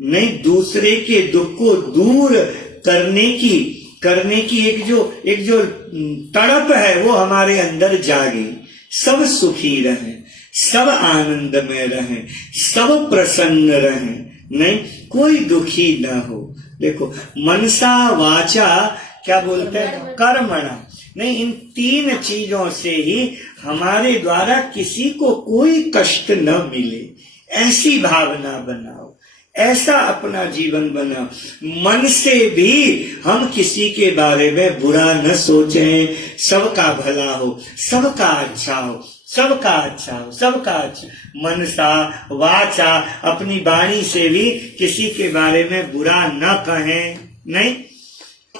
नहीं, दूसरे के दुख को दूर करने की एक जो तड़प है वो हमारे अंदर जागे। सब सुखी रहें, सब आनंद में रहें, सब प्रसन्न रहें, नहीं कोई दुखी न हो। देखो मनसा वाचा क्या बोलते हैं, कर्मणा, नहीं इन तीन चीजों से ही हमारे द्वारा किसी को कोई कष्ट न मिले, ऐसी भावना बनाओ, ऐसा अपना जीवन बनाओ। मन से भी हम किसी के बारे में बुरा न सोचें, सबका भला हो, सबका अच्छा हो, सबका अच्छा हो, सबका अच्छा। मनसा वाचा, अपनी वाणी से भी किसी के बारे में बुरा न कहें, नहीं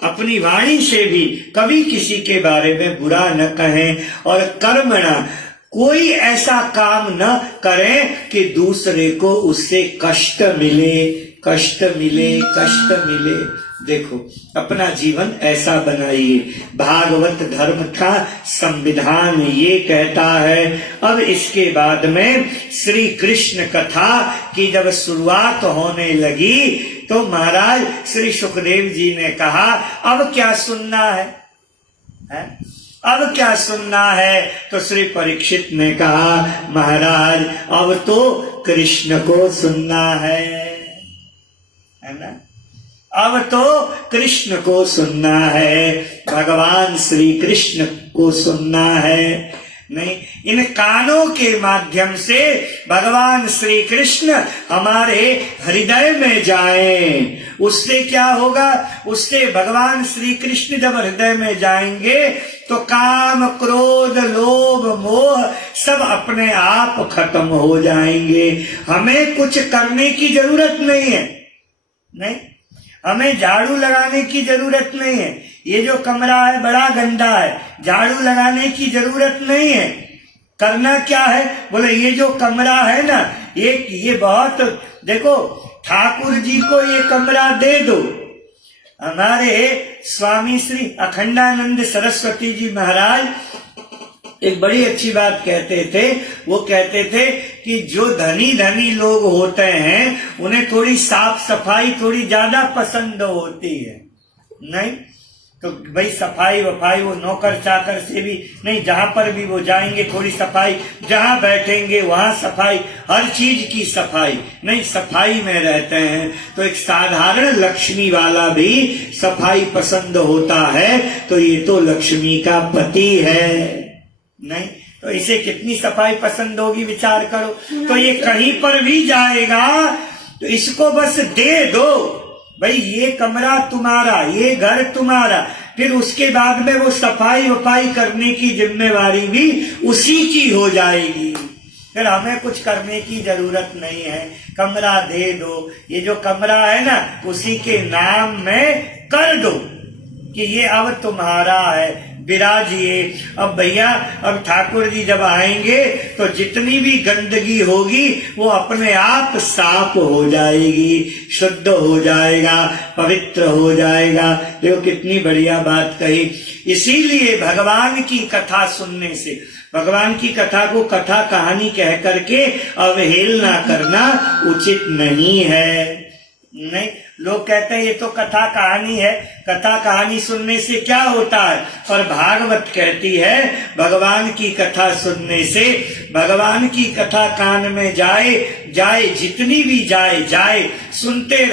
अपनी वाणी से भी कभी किसी के बारे में बुरा न कहें। और कर्मणा, कोई ऐसा काम न करें कि दूसरे को उससे कष्ट मिले, कष्ट मिले, कष्ट मिले। देखो अपना जीवन ऐसा बनाइए। भागवत धर्म का संविधान ये कहता है। अब इसके बाद में श्री कृष्ण कथा की जब शुरुआत होने लगी तो महाराज श्री सुखदेव जी ने कहा अब क्या सुनना है? अब क्या सुनना है? तो श्री परीक्षित ने कहा महाराज अब तो कृष्ण को सुनना है ना, अब तो कृष्ण को सुनना है, भगवान श्री कृष्ण को सुनना है। नहीं, इन कानों के माध्यम से भगवान श्री कृष्ण हमारे हृदय में जाएं। उससे क्या होगा? उससे भगवान श्री कृष्ण जब हृदय में जाएंगे तो काम, क्रोध, लोभ, मोह सब अपने आप खत्म हो जाएंगे। हमें कुछ करने की जरूरत नहीं है, नहीं हमें झाड़ू लगाने की जरूरत नहीं है। ये जो कमरा है बड़ा गंदा है, झाड़ू लगाने की जरूरत नहीं है। करना क्या है? बोले ये जो कमरा है ना, ये बहुत, देखो ठाकुर जी को ये कमरा दे दो। हमारे स्वामी श्री अखंडानंद सरस्वती जी महाराज एक बड़ी अच्छी बात कहते थे। वो कहते थे कि जो धनी धनी लोग होते हैं उन्हें थोड़ी साफ सफाई थोड़ी ज्यादा पसंद होती है, नहीं तो भाई सफाई वफाई वो नौकर चाकर से भी नहीं, जहां पर भी वो जाएंगे थोड़ी सफाई, जहां बैठेंगे वहां सफाई, हर चीज की सफाई, नहीं सफाई में रहते हैं। तो एक साधारण लक्ष्मी वाला भी सफाई पसंद होता है तो ये तो लक्ष्मी का पति है, नहीं तो इसे कितनी सफाई पसंद होगी, विचार करो। तो ये कहीं पर भी जाएगा तो इसको बस दे दो, भाई ये कमरा तुम्हारा, ये घर तुम्हारा। फिर उसके बाद में वो सफाई वफाई करने की जिम्मेवारी भी उसी की हो जाएगी। फिर हमें कुछ करने की जरूरत नहीं है, कमरा दे दो। ये जो कमरा है ना उसी के नाम में कर दो कि ये अब तुम्हारा है, विराजिए। अब भैया अब ठाकुर जी जब आएंगे तो जितनी भी गंदगी होगी वो अपने आप साफ हो जाएगी, शुद्ध हो जाएगा, पवित्र हो जाएगा। देखो कितनी बढ़िया बात कही। इसीलिए भगवान की कथा सुनने से, भगवान की कथा को कथा कहानी कह करके अवहेलना करना उचित नहीं है, नहीं, लोग कहते हैं ये तो कथा कहानी है, कथा कहानी सुनने से क्या होता है, पर भागवत कहती है भगवान की कथा सुनने से, भगवान की कथा कान में जाए जाए, जितनी भी जाए जाए, सुनते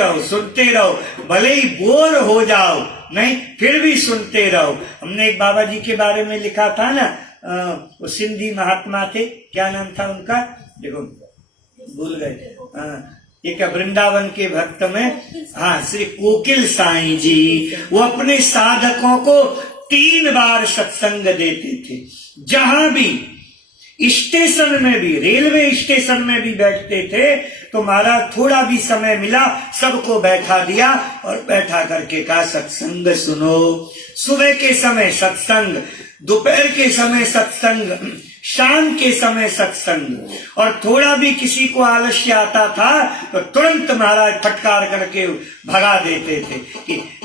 रहो, भले ही बोर हो जाओ, नहीं फिर भी सुनते रहो। हमने एक बाबा जी के बारे में लिखा था ना, वो सिंधी महात्मा थे, क्या नाम था उनका, देखो भूल गए, एक वृंदावन के भक्त में, हाँ, श्री कोकिल साईं जी, वो अपने साधकों को 3 बार सत्संग देते थे। जहां भी, स्टेशन में भी, रेलवे स्टेशन में भी बैठते थे तो महाराज थोड़ा भी समय मिला सबको बैठा दिया और बैठा करके कहा सत्संग सुनो। सुबह के समय सत्संग, दोपहर के समय सत्संग, शाम के समय सत्संग, और थोड़ा भी किसी को आलस्य आता था तो तुरंत महाराज फटकार करके भगा देते थे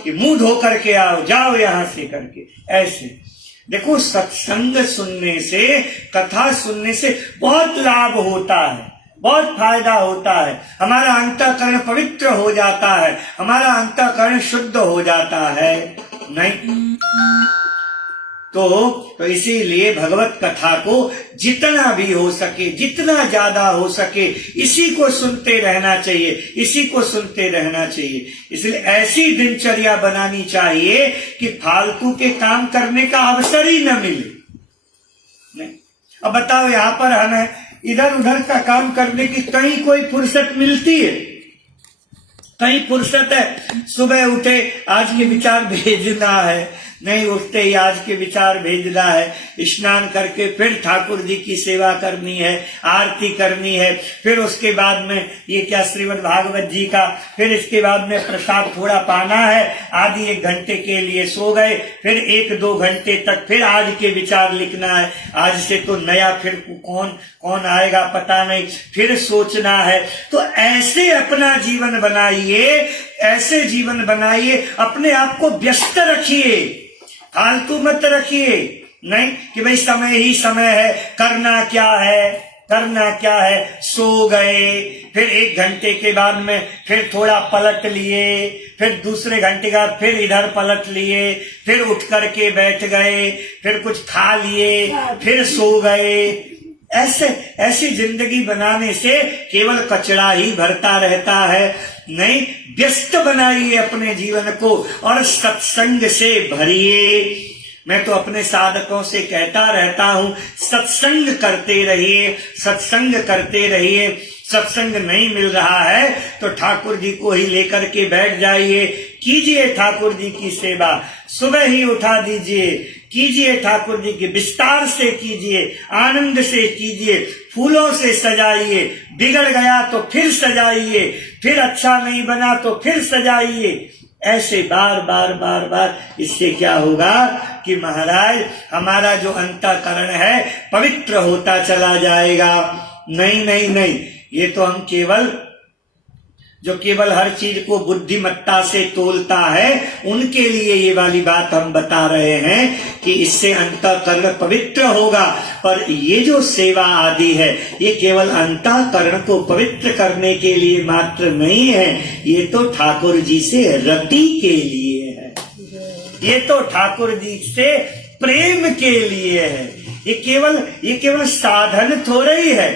कि मुंह धो करके आओ, जाओ यहां से करके। ऐसे देखो, सत्संग सुनने से, कथा सुनने से बहुत लाभ होता है, बहुत फायदा होता है। हमारा अंतःकरण पवित्र हो जाता है, हमारा अंतःकरण शुद्ध हो जाता है। नहीं तो इसीलिए भगवत कथा को जितना भी हो सके, जितना ज्यादा हो सके, इसी को सुनते रहना चाहिए, इसी को सुनते रहना चाहिए। इसलिए ऐसी दिनचर्या बनानी चाहिए कि फालतू के काम करने का अवसर ही न मिले। नहीं, अब बताओ, यहाँ पर हमें इधर उधर का काम करने की कहीं कोई फुर्सत मिलती है? कहीं फुर्सत है? सुबह उठे आज के विचार भेजना है, नहीं उठते ही आज के विचार भेजना है, स्नान करके फिर ठाकुर जी की सेवा करनी है, आरती करनी है, फिर उसके बाद में ये क्या श्रीमद् भागवत जी का, फिर इसके बाद में प्रसाद थोड़ा पाना है, आधी 1 घंटे के लिए सो गए, फिर 1-2 घंटे तक फिर आज के विचार लिखना है, आज से तो नया फिर कौन आएगा पता नहीं, फिर सोचना है। तो ऐसे अपना जीवन बनाइए, ऐसे जीवन बनाइए, अपने आप को व्यस्त रखिए, फालतू मत रखिए। नहीं कि भाई समय ही समय है, करना क्या है, सो गए, फिर 1 घंटे के बाद में फिर थोड़ा पलट लिए, फिर दूसरे घंटे का फिर इधर पलट लिए, फिर उठ करके बैठ गए, फिर कुछ खा लिए, फिर सो गए। ऐसी जिंदगी बनाने से केवल कचरा ही भरता रहता है। नहीं, व्यस्त बनाइए अपने जीवन को और सत्संग से भरिए। मैं तो अपने साधकों से कहता रहता हूं, सत्संग करते रहिए, सत्संग करते रहिए। सत्संग नहीं मिल रहा है तो ठाकुर जी को ही लेकर के बैठ जाइए, कीजिए ठाकुर जी की सेवा, सुबह ही उठा दीजिए, कीजिए ठाकुर जी की, विस्तार से कीजिए, आनंद से कीजिए, फूलों से सजाइए, बिगड़ गया तो फिर सजाइए, फिर अच्छा नहीं बना तो फिर सजाइए। ऐसे बार बार इससे क्या होगा कि महाराज हमारा जो अंतःकरण है पवित्र होता चला जाएगा। नहीं, ये तो हम केवल हर चीज को बुद्धिमत्ता से तोलता है, उनके लिए ये वाली बात हम बता रहे हैं कि इससे अंतःकरण पवित्र होगा। पर ये जो सेवा आदि है ये केवल अंतःकरण को पवित्र करने के लिए मात्र नहीं है, ये तो ठाकुर जी से रति के लिए है, ये तो ठाकुर जी से प्रेम के लिए है। ये केवल साधन थोड़ा ही है।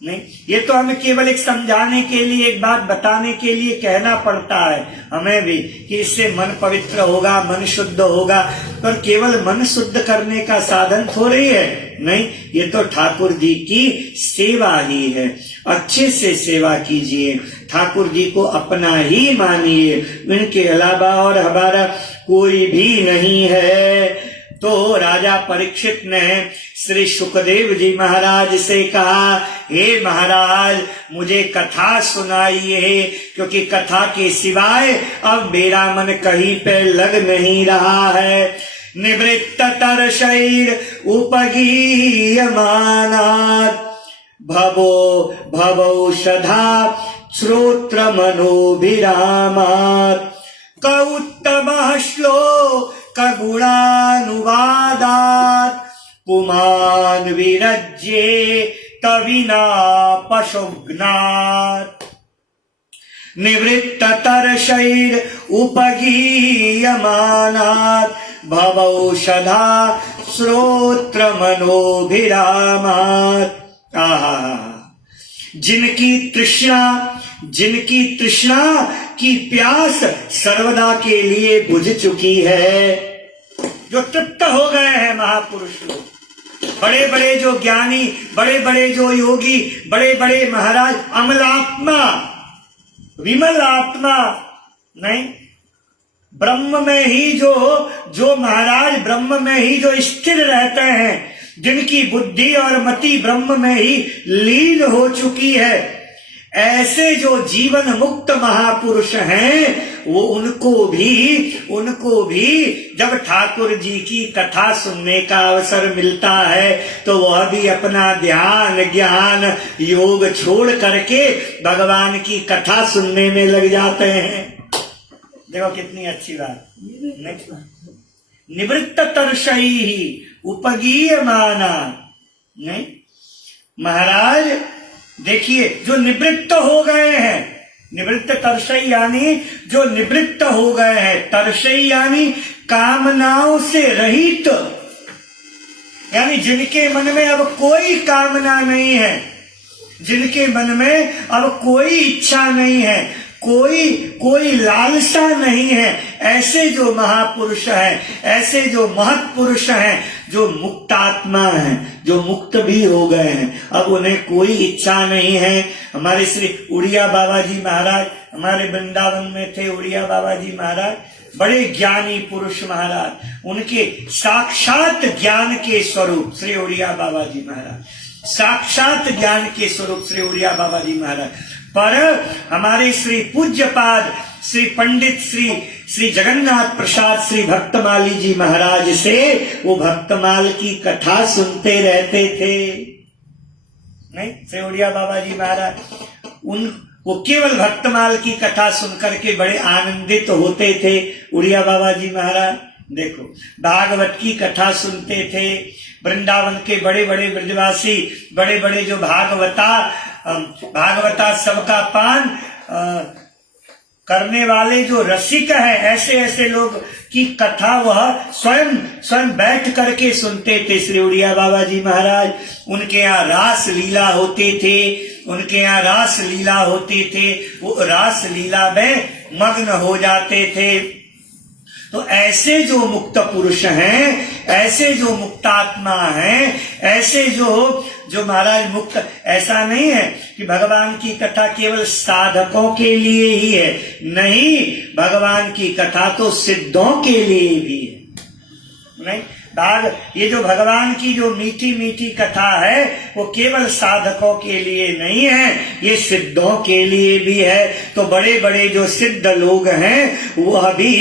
नहीं, ये तो हमें केवल एक समझाने के लिए, एक बात बताने के लिए कहना पड़ता है हमें भी कि इससे मन पवित्र होगा, मन शुद्ध होगा, पर केवल मन शुद्ध करने का साधन थोड़ा ही है। नहीं, ये तो ठाकुर जी की सेवा ही है। अच्छे से सेवा कीजिए, ठाकुर जी को अपना ही मानिए, इनके अलावा और हमारा कोई भी नहीं है। तो राजा परीक्षित ने श्री सुखदेव जी महाराज से कहा, हे महाराज मुझे कथा सुनाइए, क्योंकि कथा के सिवाय अब मेरा मन कहीं पे लग नहीं रहा है। निवृत्त तरशैर उपगीयमानात् भवौषधा श्रोत्र मनोभिरामात् कौत्तमः श्लोकगुणानुवादात् पुमान् विरज्ये तविना पशुघ्नात्। निवृत्ततर्षैर् उपगीयमानात् भवौषधा श्रोत्रमनोभिरामात्। जिनकी तृष्णा की प्यास सर्वदा के लिए बुझ चुकी है, जो तृप्त हो गए हैं महापुरुष लोग, बड़े बड़े जो ज्ञानी, बड़े बड़े जो योगी, बड़े बड़े महाराज, अमलात्मा, विमल आत्मा नहीं, ब्रह्म में ही जो महाराज ब्रह्म में ही जो स्थिर रहते हैं, जिनकी बुद्धि और मति ब्रह्म में ही लीन हो चुकी है, ऐसे जो जीवन मुक्त महापुरुष हैं, वो उनको भी जब ठाकुर जी की कथा सुनने का अवसर मिलता है तो वह भी अपना ध्यान ज्ञान योग छोड़ करके भगवान की कथा सुनने में लग जाते हैं। देखो कितनी अच्छी बात। निवृत्त तर्षैः उपगीयमाना, नहीं महाराज देखिए, जो निवृत्त हो गए हैं, निवृत्त तर्षई यानी जो निवृत्त हो गए हैं, तर्षई यानी कामनाओं से रहित, यानी जिनके मन में अब कोई कामना नहीं है, जिनके मन में अब कोई इच्छा नहीं है, कोई लालसा नहीं है, ऐसे जो महापुरुष हैं, ऐसे जो महत्पुरुष हैं, जो मुक्तात्मा हैं, जो मुक्त भी हो गए हैं, अब उन्हें कोई इच्छा नहीं है। हमारे श्री उड़िया बाबा जी महाराज हमारे वृंदावन में थे। उड़िया बाबा जी महाराज बड़े ज्ञानी पुरुष महाराज, उनके साक्षात ज्ञान के स्वरूप श्री उड़िया बाबा जी महाराज, साक्षात ज्ञान के स्वरूप श्री उड़िया बाबा जी महाराज। पर हमारे श्री पूज्यपाद श्री पंडित श्री जगन्नाथ प्रसाद श्री भक्तमाली जी महाराज से वो भक्तमाल की कथा सुनते रहते थे। नहीं, श्री उड़िया बाबा जी महाराज वो केवल भक्तमाल की कथा सुनकर के बड़े आनंदित होते थे। उड़िया बाबा जी महाराज देखो भागवत की कथा सुनते थे। वृंदावन के बड़े बड़े ब्रजवासी, बड़े बड़े जो भागवता सबका पान करने वाले जो रसिक है, ऐसे ऐसे लोग की कथा वह स्वयं बैठ करके सुनते थे। श्री उड़िया बाबा जी महाराज, उनके यहाँ रास लीला होते थे, उनके यहाँ रास लीला होती थे, वो रास लीला में मग्न हो जाते थे। तो ऐसे जो मुक्त पुरुष हैं, ऐसे जो मुक्तात्मा हैं, ऐसे जो महाराज मुक्त, ऐसा नहीं है कि भगवान की कथा केवल साधकों के लिए ही है, नहीं, भगवान की कथा तो सिद्धों के लिए भी है। नहीं, ये जो भगवान की जो मीठी मीठी कथा है वो केवल साधकों के लिए नहीं है, ये सिद्धों के लिए भी है। तो बड़े बड़े जो सिद्ध लोग हैं वह भी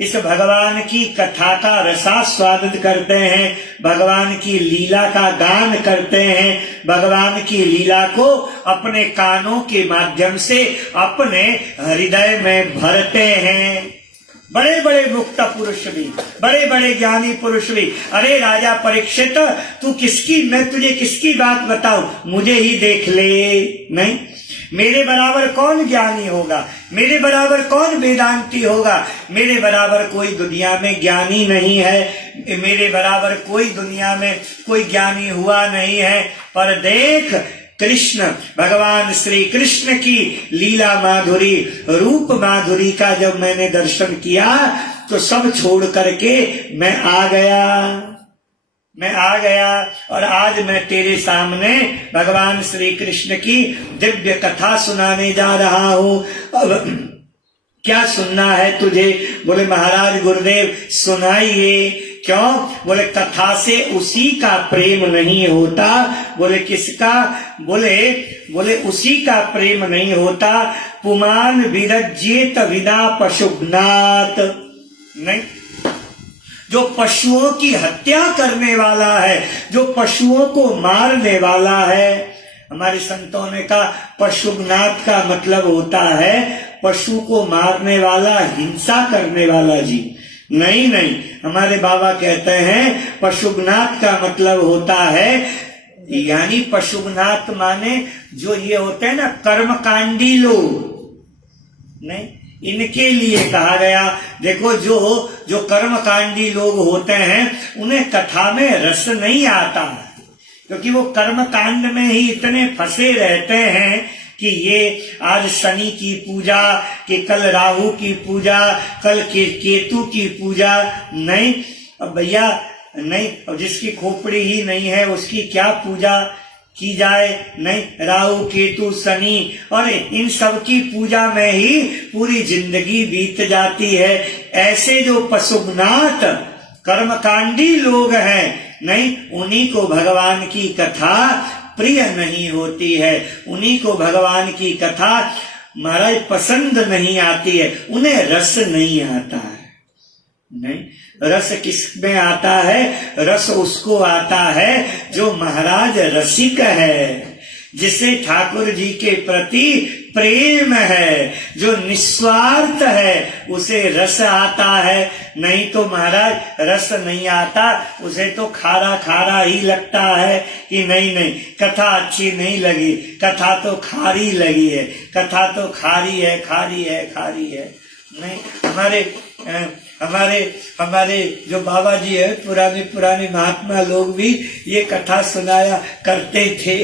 इस भगवान की कथा का रसास्वादन करते हैं, भगवान की लीला का गान करते हैं, भगवान की लीला को अपने कानों के माध्यम से अपने हृदय में भरते हैं। बड़े बड़े मुक्त पुरुष भी, बड़े बड़े ज्ञानी पुरुष भी। अरे राजा परीक्षित, मैं तुझे किसकी बात बताऊं, मुझे ही देख ले। नहीं, मेरे बराबर कौन ज्ञानी होगा, मेरे बराबर कौन वेदांती होगा, मेरे बराबर कोई दुनिया में ज्ञानी नहीं है, मेरे बराबर कोई दुनिया में कोई ज्ञानी हुआ नहीं है। पर देख, कृष्ण भगवान श्री कृष्ण की लीला माधुरी, रूप माधुरी का जब मैंने दर्शन किया तो सब छोड़ करके मैं आ गया और आज मैं तेरे सामने भगवान श्री कृष्ण की दिव्य कथा सुनाने जा रहा हूँ। अब क्या सुनना है तुझे? बोले महाराज गुरुदेव सुनाइए। क्यों? बोले कथा से उसी का प्रेम नहीं होता। बोले किसका? बोले उसी का प्रेम नहीं होता, पुमान विरज्येत विना पशुघ्नात। नहीं, जो पशुओं की हत्या करने वाला है, जो पशुओं को मारने वाला है। हमारे संतों ने कहा पशुघ्नात का मतलब होता है पशु को मारने वाला, हिंसा करने वाला जीव। नहीं, हमारे बाबा कहते हैं पशुघ्नात का मतलब होता है यानी पशुपनाथ माने जो ये होते हैं ना कर्मकांडी लोग, नहीं, इनके लिए कहा गया। देखो जो कर्मकांडी लोग होते हैं उन्हें कथा में रस नहीं आता, क्योंकि वो कर्म कांड में ही इतने फंसे रहते हैं कि ये आज शनि की पूजा, कि कल राहु की पूजा, कल केतु की पूजा। नहीं, अब भैया नहीं, अब जिसकी खोपड़ी ही नहीं है उसकी क्या पूजा की जाए। नहीं, राहु केतु शनि और इन सब की पूजा में ही पूरी जिंदगी बीत जाती है। ऐसे जो पशुपनाथ कर्मकांडी लोग हैं, नहीं, उन्हीं को भगवान की कथा प्रिय नहीं होती है, उन्हीं को भगवान की कथा महाराज पसंद नहीं आती है, उन्हें रस नहीं आता है। नहीं, रस किस में आता है? रस उसको आता है जो महाराज रसिक है, जिसे ठाकुर जी के प्रति प्रेम है, जो निस्वार्थ है, उसे रस आता है। नहीं तो महाराज रस नहीं आता, उसे तो खारा खारा ही लगता है कि नहीं कथा अच्छी नहीं लगी, कथा तो खारी लगी है, कथा तो खारी है, खारी है, खारी है। नहीं, हमारे जो बाबा जी है, पुराने महात्मा लोग भी ये कथा सुनाया करते थे।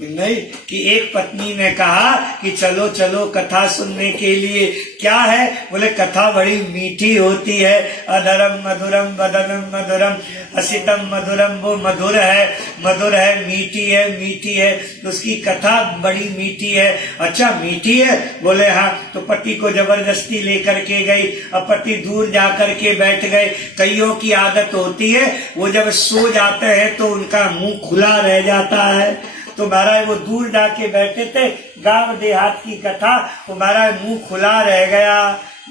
नहीं, कि एक पत्नी ने कहा कि चलो चलो कथा सुनने के लिए। क्या है? बोले कथा बड़ी मीठी होती है, अधरम मधुरम वदनम मधुरम असितम मधुरम, वो मधुर है, मीठी है, उसकी कथा बड़ी मीठी है। अच्छा मीठी है? बोले हाँ। तो पति को जबरदस्ती लेकर के गई, अब पति दूर जा कर के बैठ गए। कईयों की आदत होती है, वो जब सो जाते हैं तो उनका मुंह खुला रह जाता है। तो महाराज वो दूर जाके बैठे थे, गांव देहात की कथा, वो महाराज मुंह खुला रह गया।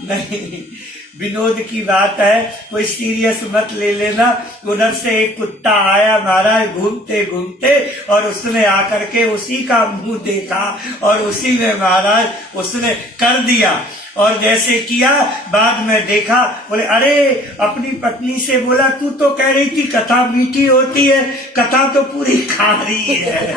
नहीं, विनोद की बात है, कोई सीरियस मत ले लेना। उधर से एक कुत्ता आया महाराज घूमते घूमते, और उसने आकर के उसी का मुंह देखा और उसी में महाराज उसने कर दिया। और जैसे किया, बाद में देखा, बोले अरे, अपनी पत्नी से बोला तू तो कह रही थी कथा मीठी होती है, कथा तो पूरी खारी है।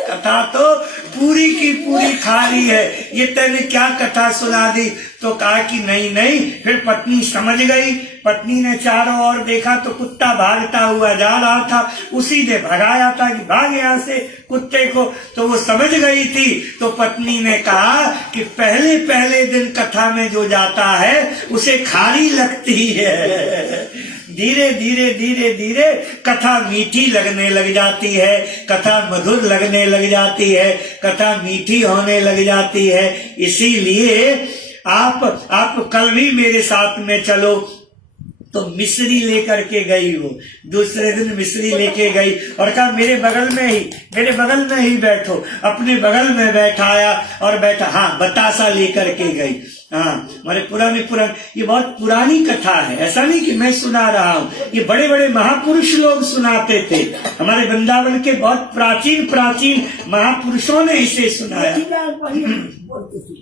कथा तो पूरी की पूरी खारी है, ये तेने क्या कथा सुना दी। तो कहा कि नहीं। फिर पत्नी समझ गई। पत्नी ने चारों ओर देखा तो कुत्ता भागता हुआ जा रहा था, उसी ने भगाया था कि भाग यहाँ से कुत्ते को। तो वो समझ गई थी। तो पत्नी ने कहा कि पहले दिन कथा में जो जाता है उसे खारी लगती है, धीरे धीरे कथा मीठी लगने लग जाती है, कथा मधुर लगने लग जाती है, कथा मीठी होने लग जाती है। इसीलिए आप कल भी मेरे साथ में चलो। तो मिश्री लेकर के गई, वो दूसरे दिन मिश्री लेके गई और कहा मेरे बगल में ही बैठो। अपने बगल में बैठाया और बैठा, हाँ बतासा लेकर के गई। हाँ, हमारे पुराने ये बहुत पुरानी कथा है, ऐसा नहीं कि मैं सुना रहा हूँ, ये बड़े बड़े महापुरुष लोग सुनाते थे। हमारे वृंदावन के बहुत प्राचीन महापुरुषों ने इसे सुनाया।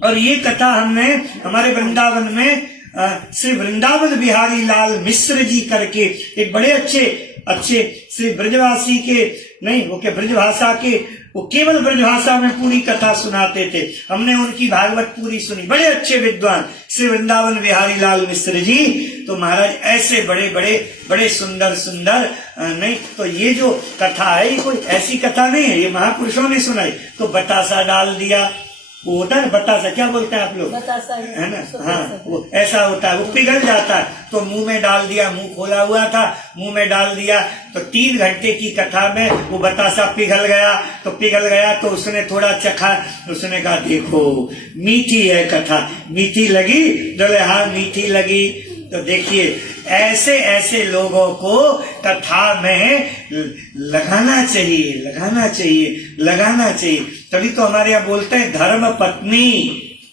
और ये कथा हमने हमारे वृंदावन में श्री वृंदावन बिहारी लाल मिश्र जी करके एक बड़े अच्छे श्री ब्रजवासी के, नहीं वो के ब्रजभाषा के, वो केवल ब्रजभाषा में पूरी कथा सुनाते थे। हमने उनकी भागवत पूरी सुनी, बड़े अच्छे विद्वान श्री वृंदावन बिहारी लाल मिश्र जी। तो महाराज ऐसे बड़े सुंदर नहीं, तो ये जो कथा है ये कोई ऐसी कथा नहीं है, ये महापुरुषों ने सुनाई। तो बतासा डाल दिया, वो होता है बतासा, क्या बोलते हैं आप लोग, है ना? हाँ, वो ऐसा होता है, वो पिघल जाता है। तो मुंह में डाल दिया, मुंह खोला हुआ था, मुंह में डाल दिया। तो 3 घंटे की कथा में वो बतासा पिघल गया। तो उसने थोड़ा चखा, उसने कहा देखो मीठी है कथा, मीठी लगी? बोले हाँ मीठी लगी। तो देखिए ऐसे लोगों को कथा में लगाना चाहिए। तभी तो हमारे यहाँ बोलते हैं धर्म पत्नी।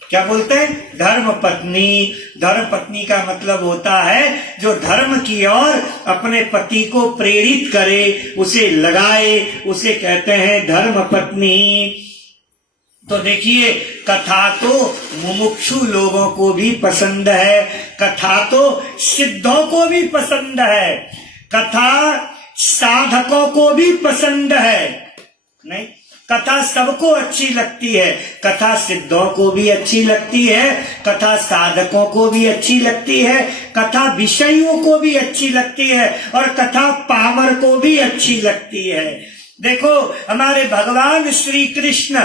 क्या बोलते हैं? धर्म पत्नी का मतलब होता है जो धर्म की ओर अपने पति को प्रेरित करे, उसे लगाए, उसे कहते हैं धर्म पत्नी। तो देखिए कथा तो मुमुक्षु लोगों को भी पसंद है, कथा तो सिद्धों को भी पसंद है। कथा साधकों को भी पसंद है। नहीं, कथा सबको अच्छी लगती है, कथा सिद्धों को भी अच्छी लगती है, कथा साधकों को भी अच्छी लगती है, कथा विषयों को भी अच्छी लगती है और कथा पामर को भी अच्छी लगती है। देखो हमारे भगवान श्री कृष्ण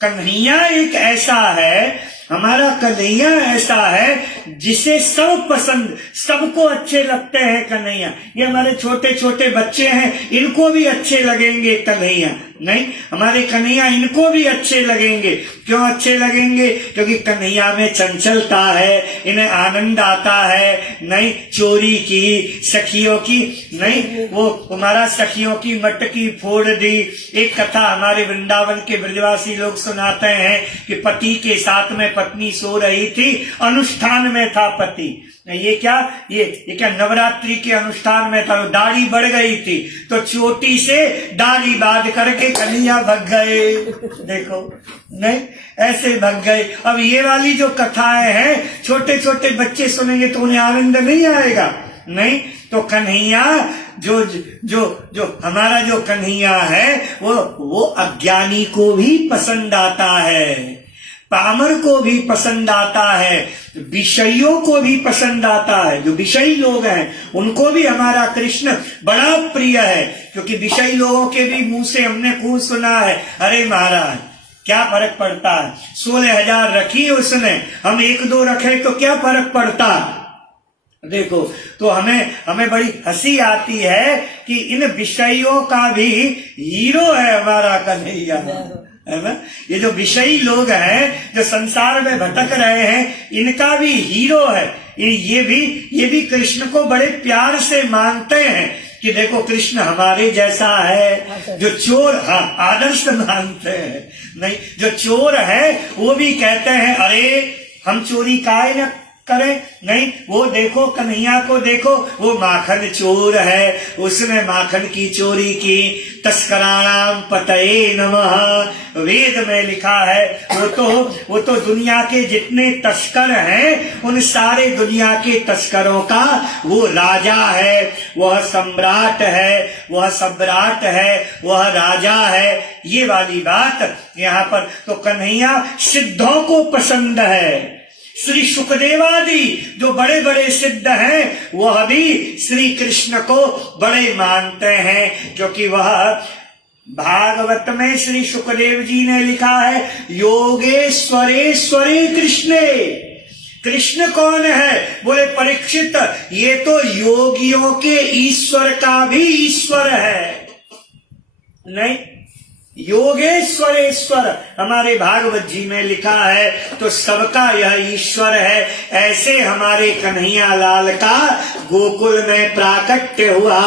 कन्हैया एक ऐसा है, हमारा कन्हैया ऐसा है जिसे सब पसंद, सबको अच्छे लगते हैं कन्हैया। ये हमारे छोटे छोटे बच्चे हैं, इनको भी अच्छे लगेंगे कन्हैया। नहीं, हमारे कन्हैया इनको भी अच्छे लगेंगे। क्यों अच्छे लगेंगे? क्योंकि कन्हैया में चंचलता है, इन्हें आनंद आता है। नहीं, चोरी की, सखियों की, नहीं वो हमारा सखियों की मटकी फोड़ दी। एक कथा हमारे वृंदावन के ब्रजवासी लोग सुनाते हैं कि पति के साथ में पत्नी सो रही थी, अनुष्ठान में था पति। ये क्या नवरात्रि के अनुष्ठान में था, दाढ़ी बढ़ गई थी तो चोटी से दाढ़ी बांध करके कन्हैया भग गए। देखो, नहीं ऐसे भग गए। अब ये वाली जो कथाएं हैं छोटे छोटे बच्चे सुनेंगे तो उन्हें आनंद नहीं आएगा। नहीं, तो कन्हैया जो हमारा जो कन्हैया है वो अज्ञानी को भी पसंद आता है, पामर को भी पसंद आता है, विषयों को भी पसंद आता है। जो विषयी लोग हैं उनको भी हमारा कृष्ण बड़ा प्रिय है, क्योंकि विषयी लोगों के भी मुंह से हमने खूब सुना है, अरे महाराज क्या फर्क पड़ता है, 16,000 रखी उसने, हम 1-2 रखे तो क्या फर्क पड़ता। देखो, तो हमें बड़ी हंसी आती है कि इन विषयों का भी हीरो है हमारा कन्हैया, है ना। ये जो विषयी लोग हैं जो संसार में भटक रहे हैं, इनका भी हीरो है। ये भी कृष्ण को बड़े प्यार से मानते हैं कि देखो कृष्ण हमारे जैसा है। जो चोर, हाँ आदर्श मानते हैं। नहीं, जो चोर है वो भी कहते हैं अरे हम चोरी काहे न करें। नहीं, वो देखो कन्हैया को देखो, वो माखन चोर है, उसने माखन की चोरी की। तस्कराणाम पतये नमः, वेद में लिखा है वो तो दुनिया के जितने तस्कर हैं उन सारे दुनिया के तस्करों का वो राजा है, वह सम्राट है, वह राजा है। ये वाली बात यहाँ पर तो कन्हैया सिद्धों को पसंद है। श्री सुखदेवादि जो बड़े बड़े सिद्ध हैं वह भी श्री कृष्ण को बड़े मानते हैं, क्योंकि वह भागवत में श्री सुखदेव जी ने लिखा है योगेश्वरेश्वरे कृष्णे। कृष्ण कौन है? बोले परीक्षित, ये तो योगियों के ईश्वर का भी ईश्वर है। नहीं, योगेश्वरेश्वर हमारे भागवत जी में लिखा है, तो सबका यह ईश्वर है। ऐसे हमारे कन्हैया लाल का गोकुल में प्राकट्य हुआ।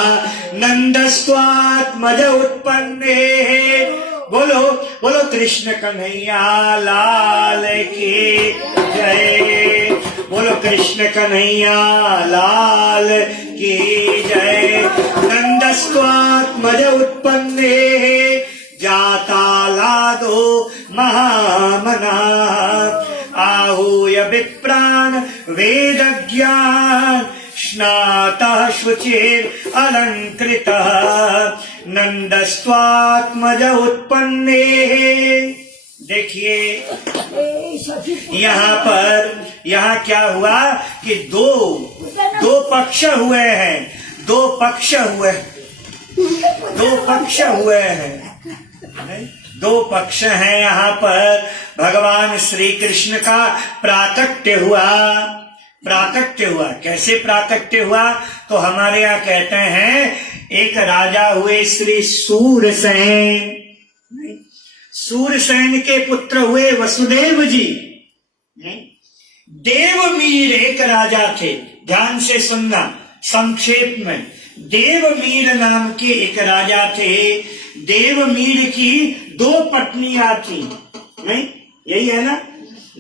नंदस्त्वात्मज उत्पन्ने, बोलो कृष्ण कन्हैया लाल की जय, बोलो कृष्ण कन्हैया लाल की जय। नंदस्त्वात्मज उत्पन्ने जाता लादो महामना, आहूय विप्राण वेद ज्ञान स्नातः शुचिर अलंकृतः नंदस्त्वात्मज उत्पन्ने। देखिए यहाँ क्या हुआ कि दो पक्ष हुए हैं, दो पक्ष हैं यहाँ पर। भगवान श्री कृष्ण का प्राकट्य हुआ। कैसे प्राकट्य हुआ? तो हमारे यहाँ कहते हैं एक राजा हुए श्री सूरसेन, सूरसेन के पुत्र हुए वसुदेव जी। देवमीर एक राजा थे, ध्यान से सुनना संक्षेप में। देवमीर नाम के एक राजा थे। देवमीर की 2 पत्नियां थी। नहीं, यही है ना।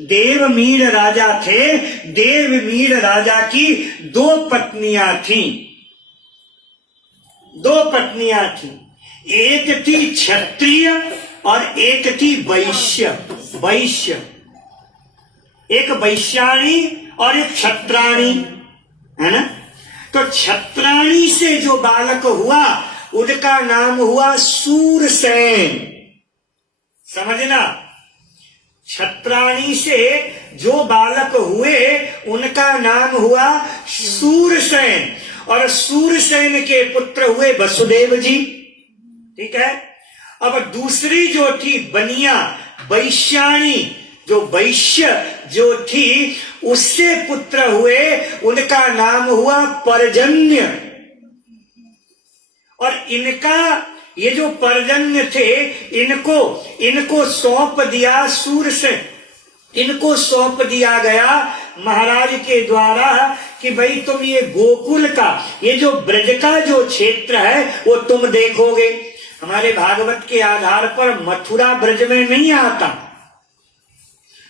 देवमीर राजा थे, देवमीर राजा की 2 पत्नियां थी। 2 पत्नियां थी, एक थी क्षत्रिय और एक थी वैश्य। एक वैश्याणी और एक क्षत्राणी, है ना। तो छत्राणी से जो बालक हुआ उनका नाम हुआ सूरसेन। समझना, छत्राणी से जो बालक हुए उनका नाम हुआ सूरसेन, और सूरसेन के पुत्र हुए वसुदेव जी। ठीक है। अब दूसरी जो थी बनिया वैश्याणी, जो वैश्य जो थी उससे पुत्र हुए, उनका नाम हुआ पर्जन्य। और इनका ये जो पर्जन्य थे, इनको सौंप दिया सूरसेन, इनको सौंप दिया गया महाराज के द्वारा कि भाई तुम ये गोकुल का, ये जो ब्रज का जो क्षेत्र है वो तुम देखोगे। हमारे भागवत के आधार पर मथुरा ब्रज में नहीं आता,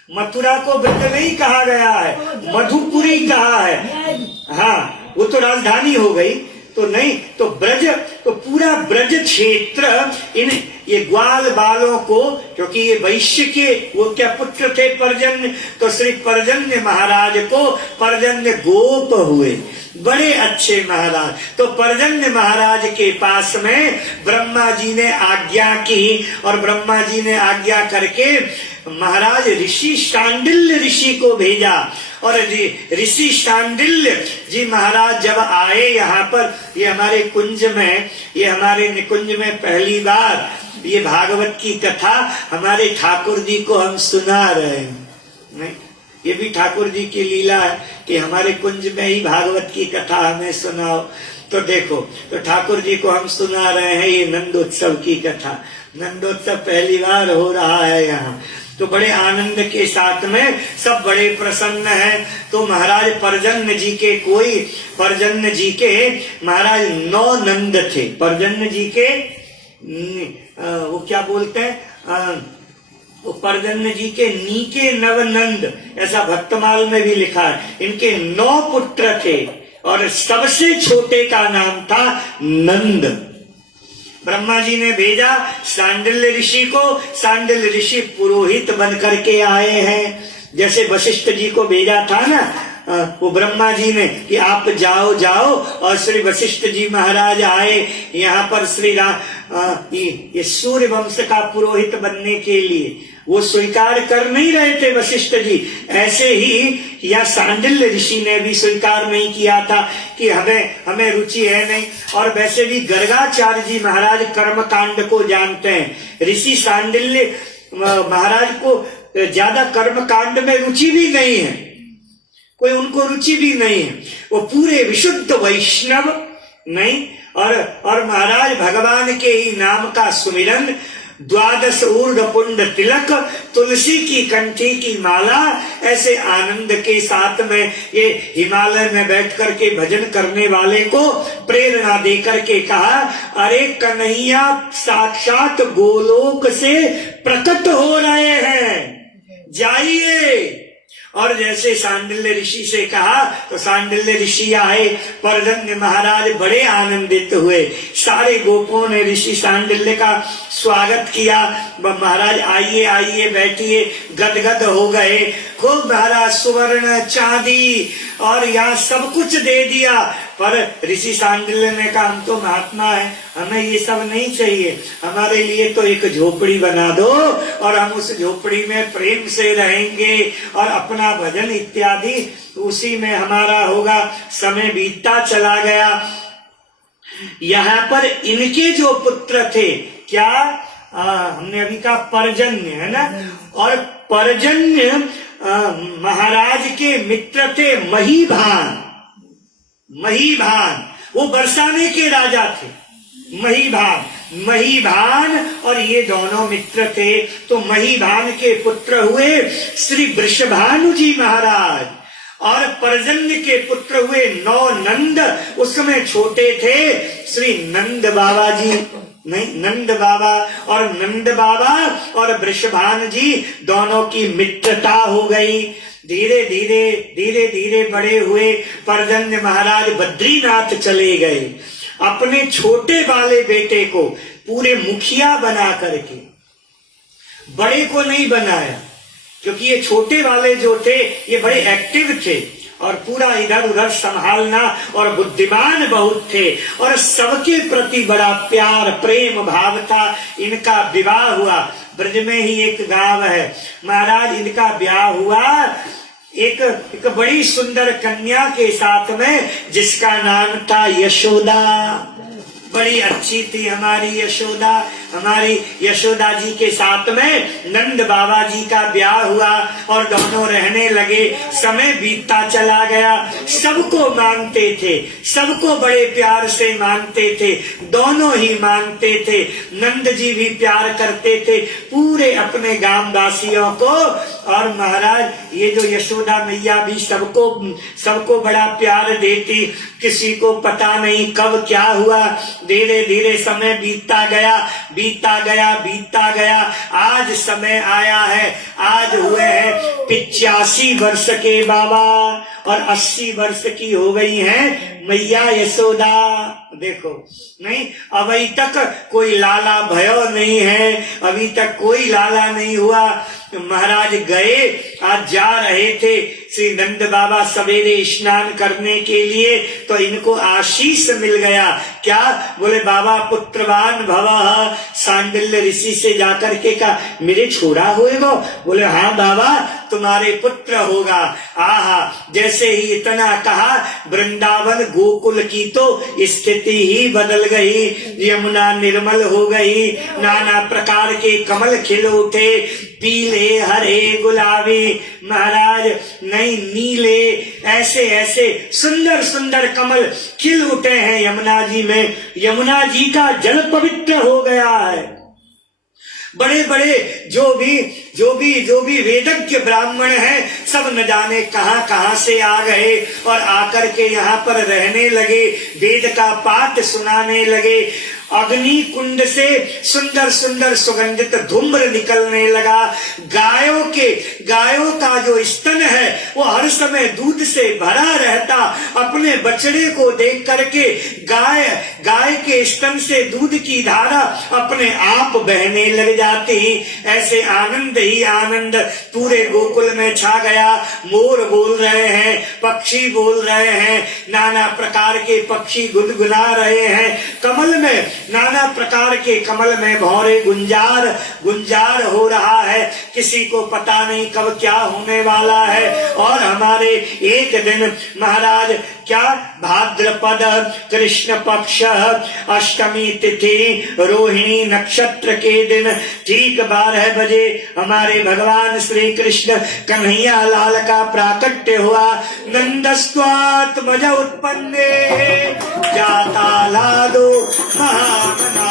मथुरा को ब्रज नहीं कहा गया है, मधुपुरी कहा है। हाँ, वो तो राजधानी हो गई, तो नहीं, तो ब्रज, तो पूरा ब्रज क्षेत्र इन ये ग्वाल बालों को, क्योंकि ये वैश्य के वो क्या पुत्र थे पर्जन्य, तो श्री पर्जन्य महाराज को पर्जन्य गोप हुए, बड़े अच्छे महाराज। तो पर्जन्य महाराज के पास में ब्रह्मा जी ने आज्ञा की, और ब्रह्मा जी ने आज्ञा करके महाराज ऋषि शांडिल्य ऋषि को भेजा। और ऋषि शांडिल्य जी महाराज जब आए यहाँ पर, ये हमारे कुंज में, ये हमारे निकुंज में पहली बार ये भागवत की कथा हमारे ठाकुर जी को हम सुना रहे हैं। नहीं, ये भी ठाकुर जी की लीला है कि हमारे कुंज में ही भागवत की कथा हमें सुनाओ। तो देखो, तो ठाकुर जी को हम सुना रहे हैं ये नंदोत्सव की कथा। नंदोत्सव पहली बार हो रहा है यहाँ, तो बड़े आनंद के साथ में सब बड़े प्रसन्न हैं। तो महाराज पर्जन्य जी के महाराज 9 नंद थे। पर्जन्य जी के वो क्या बोलते हैं, वो पर्जन्य जी के नीके नव नंद, ऐसा भक्तमाल में भी लिखा है। इनके 9 पुत्र थे और सबसे छोटे का नाम था नंद। ब्रह्मा जी ने भेजा सांडिल्य ऋषि को, सांडिल्य ऋषि पुरोहित बन करके आए हैं। जैसे वशिष्ठ जी को भेजा था ना वो ब्रह्मा जी ने कि आप जाओ जाओ, और श्री वशिष्ठ जी महाराज आए यहाँ पर श्री ये सूर्य वंश का पुरोहित बनने के लिए। वो स्वीकार कर नहीं रहे थे वशिष्ठ जी, ऐसे ही या सांडिल्य ऋषि ने भी स्वीकार नहीं किया था कि हमें रुचि है नहीं। और वैसे भी गर्गाचार्य जी महाराज कर्म कांड को जानते हैं। ऋषि सांडिल्य महाराज को ज्यादा कर्म कांड में रुचि भी नहीं है, कोई उनको रुचि भी नहीं है। वो पूरे विशुद्ध वैष्णव नहीं, और महाराज भगवान के ही नाम का सुमिरन, 12 ऊर्ध्व पुंड तिलक, तुलसी की कंठी की माला, ऐसे आनंद के साथ में ये हिमालय में बैठ करके भजन करने वाले को प्रेरणा दे करके कहा, अरे कन्हैया साक्षात गोलोक से प्रकट हो रहे हैं, जाइए। और जैसे सांडिल्य ऋषि से कहा तो सांडिल्य ऋषि आए। पर्जन्य महाराज बड़े आनंदित हुए। सारे गोपों ने ऋषि सांडिल्य का स्वागत किया। महाराज आइए आइए बैठिए, गदगद हो गए। खूब महाराज सुवर्ण चांदी और यहाँ सब कुछ दे दिया। पर ऋषि सांडिल्य ने कहा हम तो महात्मा है, हमें ये सब नहीं चाहिए, हमारे लिए तो एक झोपड़ी बना दो और हम उस झोपड़ी में प्रेम से रहेंगे और अपना भजन इत्यादि उसी में हमारा होगा। समय बीतता चला गया। यहाँ पर इनके जो पुत्र थे, क्या हमने अभी कहा पर्जन्य है ना, और पर्जन्य महाराज के मित्र थे महीभान। महीभान वो बरसाने के राजा थे। महीभान और ये दोनों मित्र थे। तो महीभान के पुत्र हुए श्री वृषभानु जी महाराज, और पर्जन्य के पुत्र हुए 9 नंद। उस समय छोटे थे श्री नंद बाबा जी, नहीं नंद बाबा, और नंद बाबा और वृषभान जी दोनों की मित्रता हो गई। धीरे धीरे बड़े हुए। पर्जन्य महाराज बद्रीनाथ चले गए। अपने छोटे वाले बेटे को पूरे मुखिया बना करके, बड़े को नहीं बनाया, क्योंकि ये छोटे वाले जो थे ये बड़े एक्टिव थे और पूरा इधर उधर संभालना, और बुद्धिमान बहुत थे और सबके प्रति बड़ा प्यार प्रेम भाव था। इनका विवाह हुआ, ब्रज में ही एक गांव है महाराज, इनका ब्याह हुआ एक बड़ी सुंदर कन्या के साथ में, जिसका नाम था यशोदा। बड़ी अच्छी थी हमारी यशोदा। हमारी यशोदा जी के साथ में नंद बाबा जी का ब्याह हुआ और दोनों रहने लगे। समय बीतता चला गया, सबको मानते थे, सबको बड़े प्यार से मानते थे, दोनों ही मानते थे। नंद जी भी प्यार करते थे पूरे अपने गांव वासियों को, और महाराज ये जो यशोदा मैया भी सबको बड़ा प्यार देती। किसी को पता नहीं कब क्या हुआ, धीरे धीरे समय बीतता गया। आज समय आया है, आज हुए हैं 85 वर्ष के बाबा और 80 वर्ष की हो गई हैं मैया यशोदा। देखो नहीं, अभी तक कोई लाला भयो नहीं है, अभी तक कोई लाला नहीं हुआ। महाराज गए, आज जा रहे थे श्री नंद बाबा सवेरे स्नान करने के लिए, तो इनको आशीष मिल गया। क्या बोले, बाबा पुत्रवान भवः। सांडिल्य ऋषि से जाकर के कहा, मेरे छोरा होएगा? बोले हाँ बाबा, तुम्हारे पुत्र होगा। आहा, जैसे ही इतना कहा, वृंदावन गोकुल की तो स्थिति ही बदल गई। यमुना निर्मल हो गई, नाना प्रकार के कमल खिल उठे, पीले हरे गुलाबी, महाराज नहीं नीले, ऐसे ऐसे सुंदर सुंदर कमल खिल उठे हैं यमुना जी में। यमुना जी का जल पवित्र हो गया है। बड़े बड़े जो भी वेदज्ञ ब्राह्मण हैं, सब न जाने कहां से आ गए और आकर के यहाँ पर रहने लगे, वेद का पाठ सुनाने लगे। अग्नि कुंड से सुंदर सुंदर सुगंधित धूम्र निकलने लगा। गायों का जो स्तन है वो हर समय दूध से भरा रहता। अपने बछड़े को देख करके गाय के स्तन से दूध की धारा अपने आप बहने लग जाती। ऐसे आनंद ही आनंद पूरे गोकुल में छा गया। मोर बोल रहे हैं, पक्षी बोल रहे हैं, नाना प्रकार के पक्षी गुनगुना रहे हैं। कमल में नाना प्रकार के कमल में भौरे गुंजार हो रहा है। किसी को पता नहीं कब क्या होने वाला है। और हमारे एक दिन महाराज क्या भाद्रपद कृष्ण पक्ष अष्टमी तिथि रोहिणी नक्षत्र के दिन ठीक 12 बजे हमारे भगवान श्री कृष्ण कन्हैया लाल का प्राकट्य हुआ। नंदस्त्वात्मज उत्पन्ने जाता लादो महामना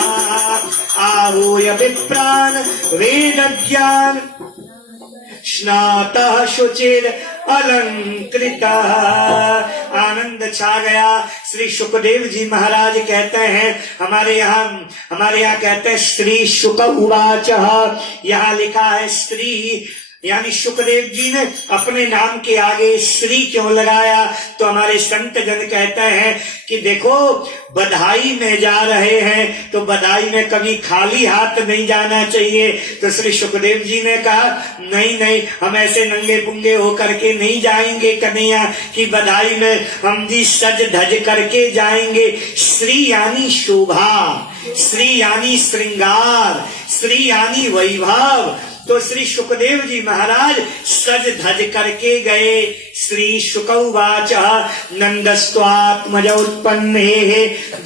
आहूय विप्रान वेद ज्ञान स्नातः शुचिर अलंकृता। आनंद छा गया। श्री सुखदेव जी महाराज कहते हैं, हमारे यहाँ कहते हैं श्री शुक उवाच। यहाँ लिखा है श्री, यानी सुखदेव जी ने अपने नाम के आगे श्री क्यों लगाया? तो हमारे संत जन कहते हैं कि देखो, बधाई में जा रहे हैं तो बधाई में कभी खाली हाथ नहीं जाना चाहिए। तो श्री सुखदेव जी ने कहा नहीं, हम ऐसे नंगे पुंगे होकर के नहीं जाएंगे कन्हैया की बधाई में, हम भी सज धज करके जाएंगे। श्री यानी शोभा, श्री यानी श्रृंगार, श्री यानी वैभव। तो श्री सुखदेव जी महाराज सज धज करके गए। श्री शुकउवाच नंदस्त्वात्मज उत्पन्ने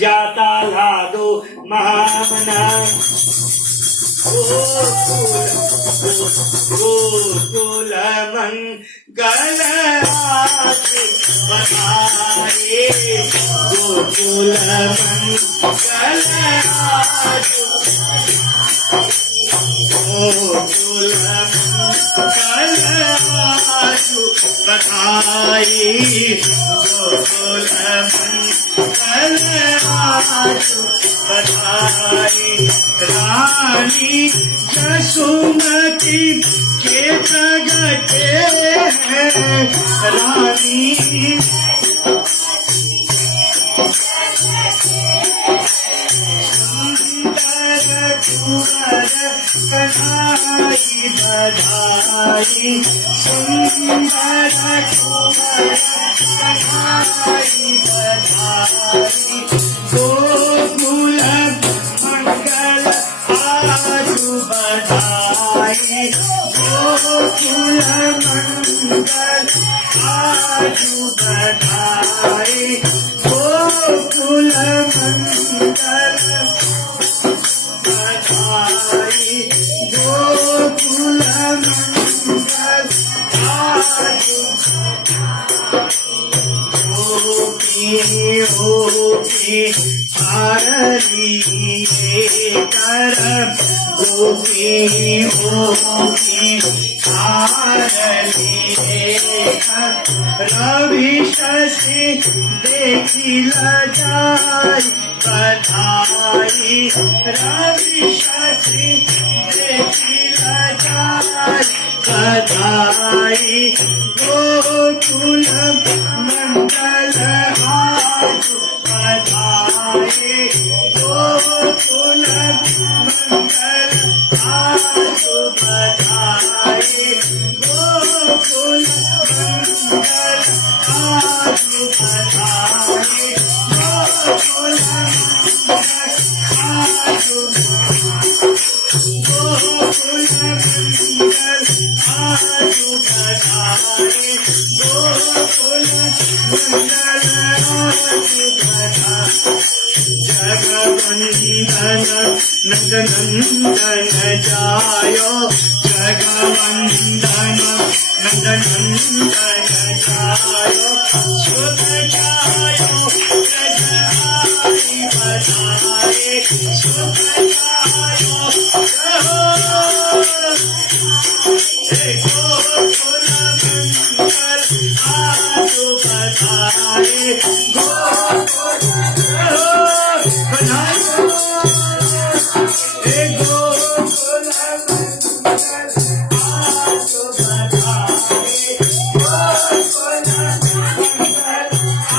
जाता लादो महामना गोकुल मंगल बधाए, गोकुल मंगल बधाई, गोकुल मंगल बधाई। रानी जसुमती के प्रगटे हैं, रानी सुंदर कुंवर कन्हैया बधाई सुंदर कुंवर सखाई बधाई गोकुल मंगल आजु बधाई गोकुल मंगल आजु बधाई गोकुल मंगल बधाई गोकुल मंगल आजु गोपी भारती कर गोपी भारती कर रवि शशि देखी लजाई बधाई रवि शशि देखी लजाई बधाई गोकुल मंगल आजु बधाई गोकुल मंगल आजु बधाई गोकुल मंगल आजु बधाई गोकुल मंगल आजु गोकुल मंगल आजु बधाई गोकुल मंगल आजु बधाई जगवंदन नंदनंदन जायो जगवंदन नंदनंदन जायो शुभ जायो जगहाई बधाई शुभ जायो गोकुल मंगल आजु बधाई गोकुल बधाई गोकुल मंगल आजु बधाई गोकुल मंगल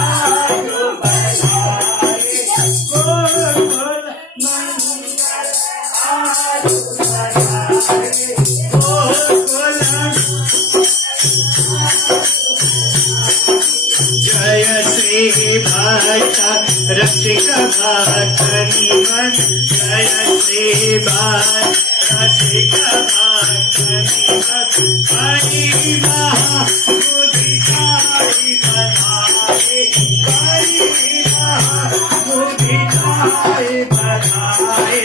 आजु बधाई गोकुल मंगल आजु बधाई गोकुल जय श्री भक्त रसिक भक्त निमन जय श्री भक्त रसिक भक्त निमन हरि महामुदिताई बधाई हरि महामुदिताई बधाई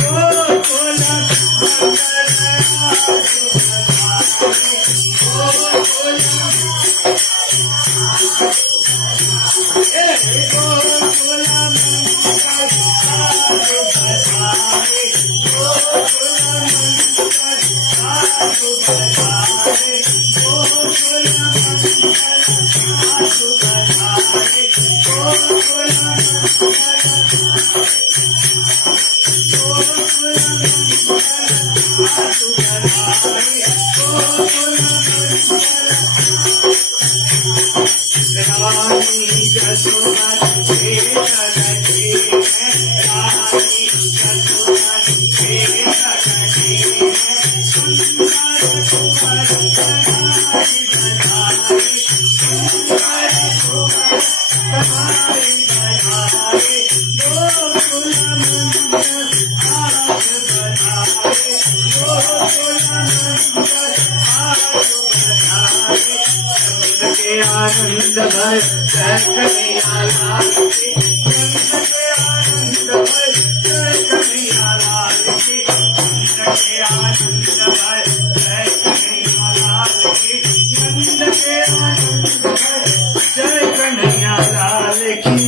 गोकुल मंगल आजु बधाई गोकुल गोकुल मंगल आजु बधाई गोकुल मंगल आजु बधाई गोकुल मंगल आजु बधाई गोकुल मंगल गोकुल मंगल आजु बधाई गोकुल मंगल रानी जसोमती जगती है रानी जसोमती जगती है सुंदर कुंवर सखाई बधाई सुंदर कुंवर सखाई बधाई गोकुल मंगल आजु बधाई गोकुल मंगल आजु बधाई के आनंद भर जय कन्हैया लाल की नंद के आनंद भर जय कन्हैया लाल की नंद के आनंद भर जय कन्हैया लाल की नंद के आनंद भर जय कन्हैया लाल की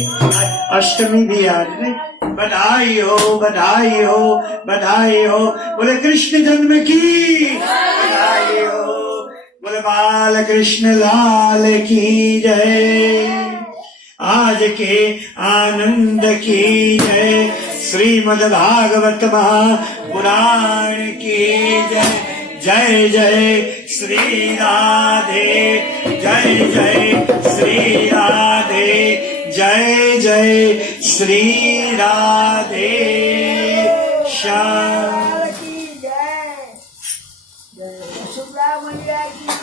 अष्टमी भी आज में बधाई हो बधाई हो बधाई हो बोले कृष्ण जन्म की बधाई हो बोले बाल कृष्ण लाल की जय आज के आनंद की जय श्रीमद् भागवत महापुराण की जय जय जय श्री राधे जय जय श्री राधे जय जय श्री राधे श्याम सुब्रमण्य की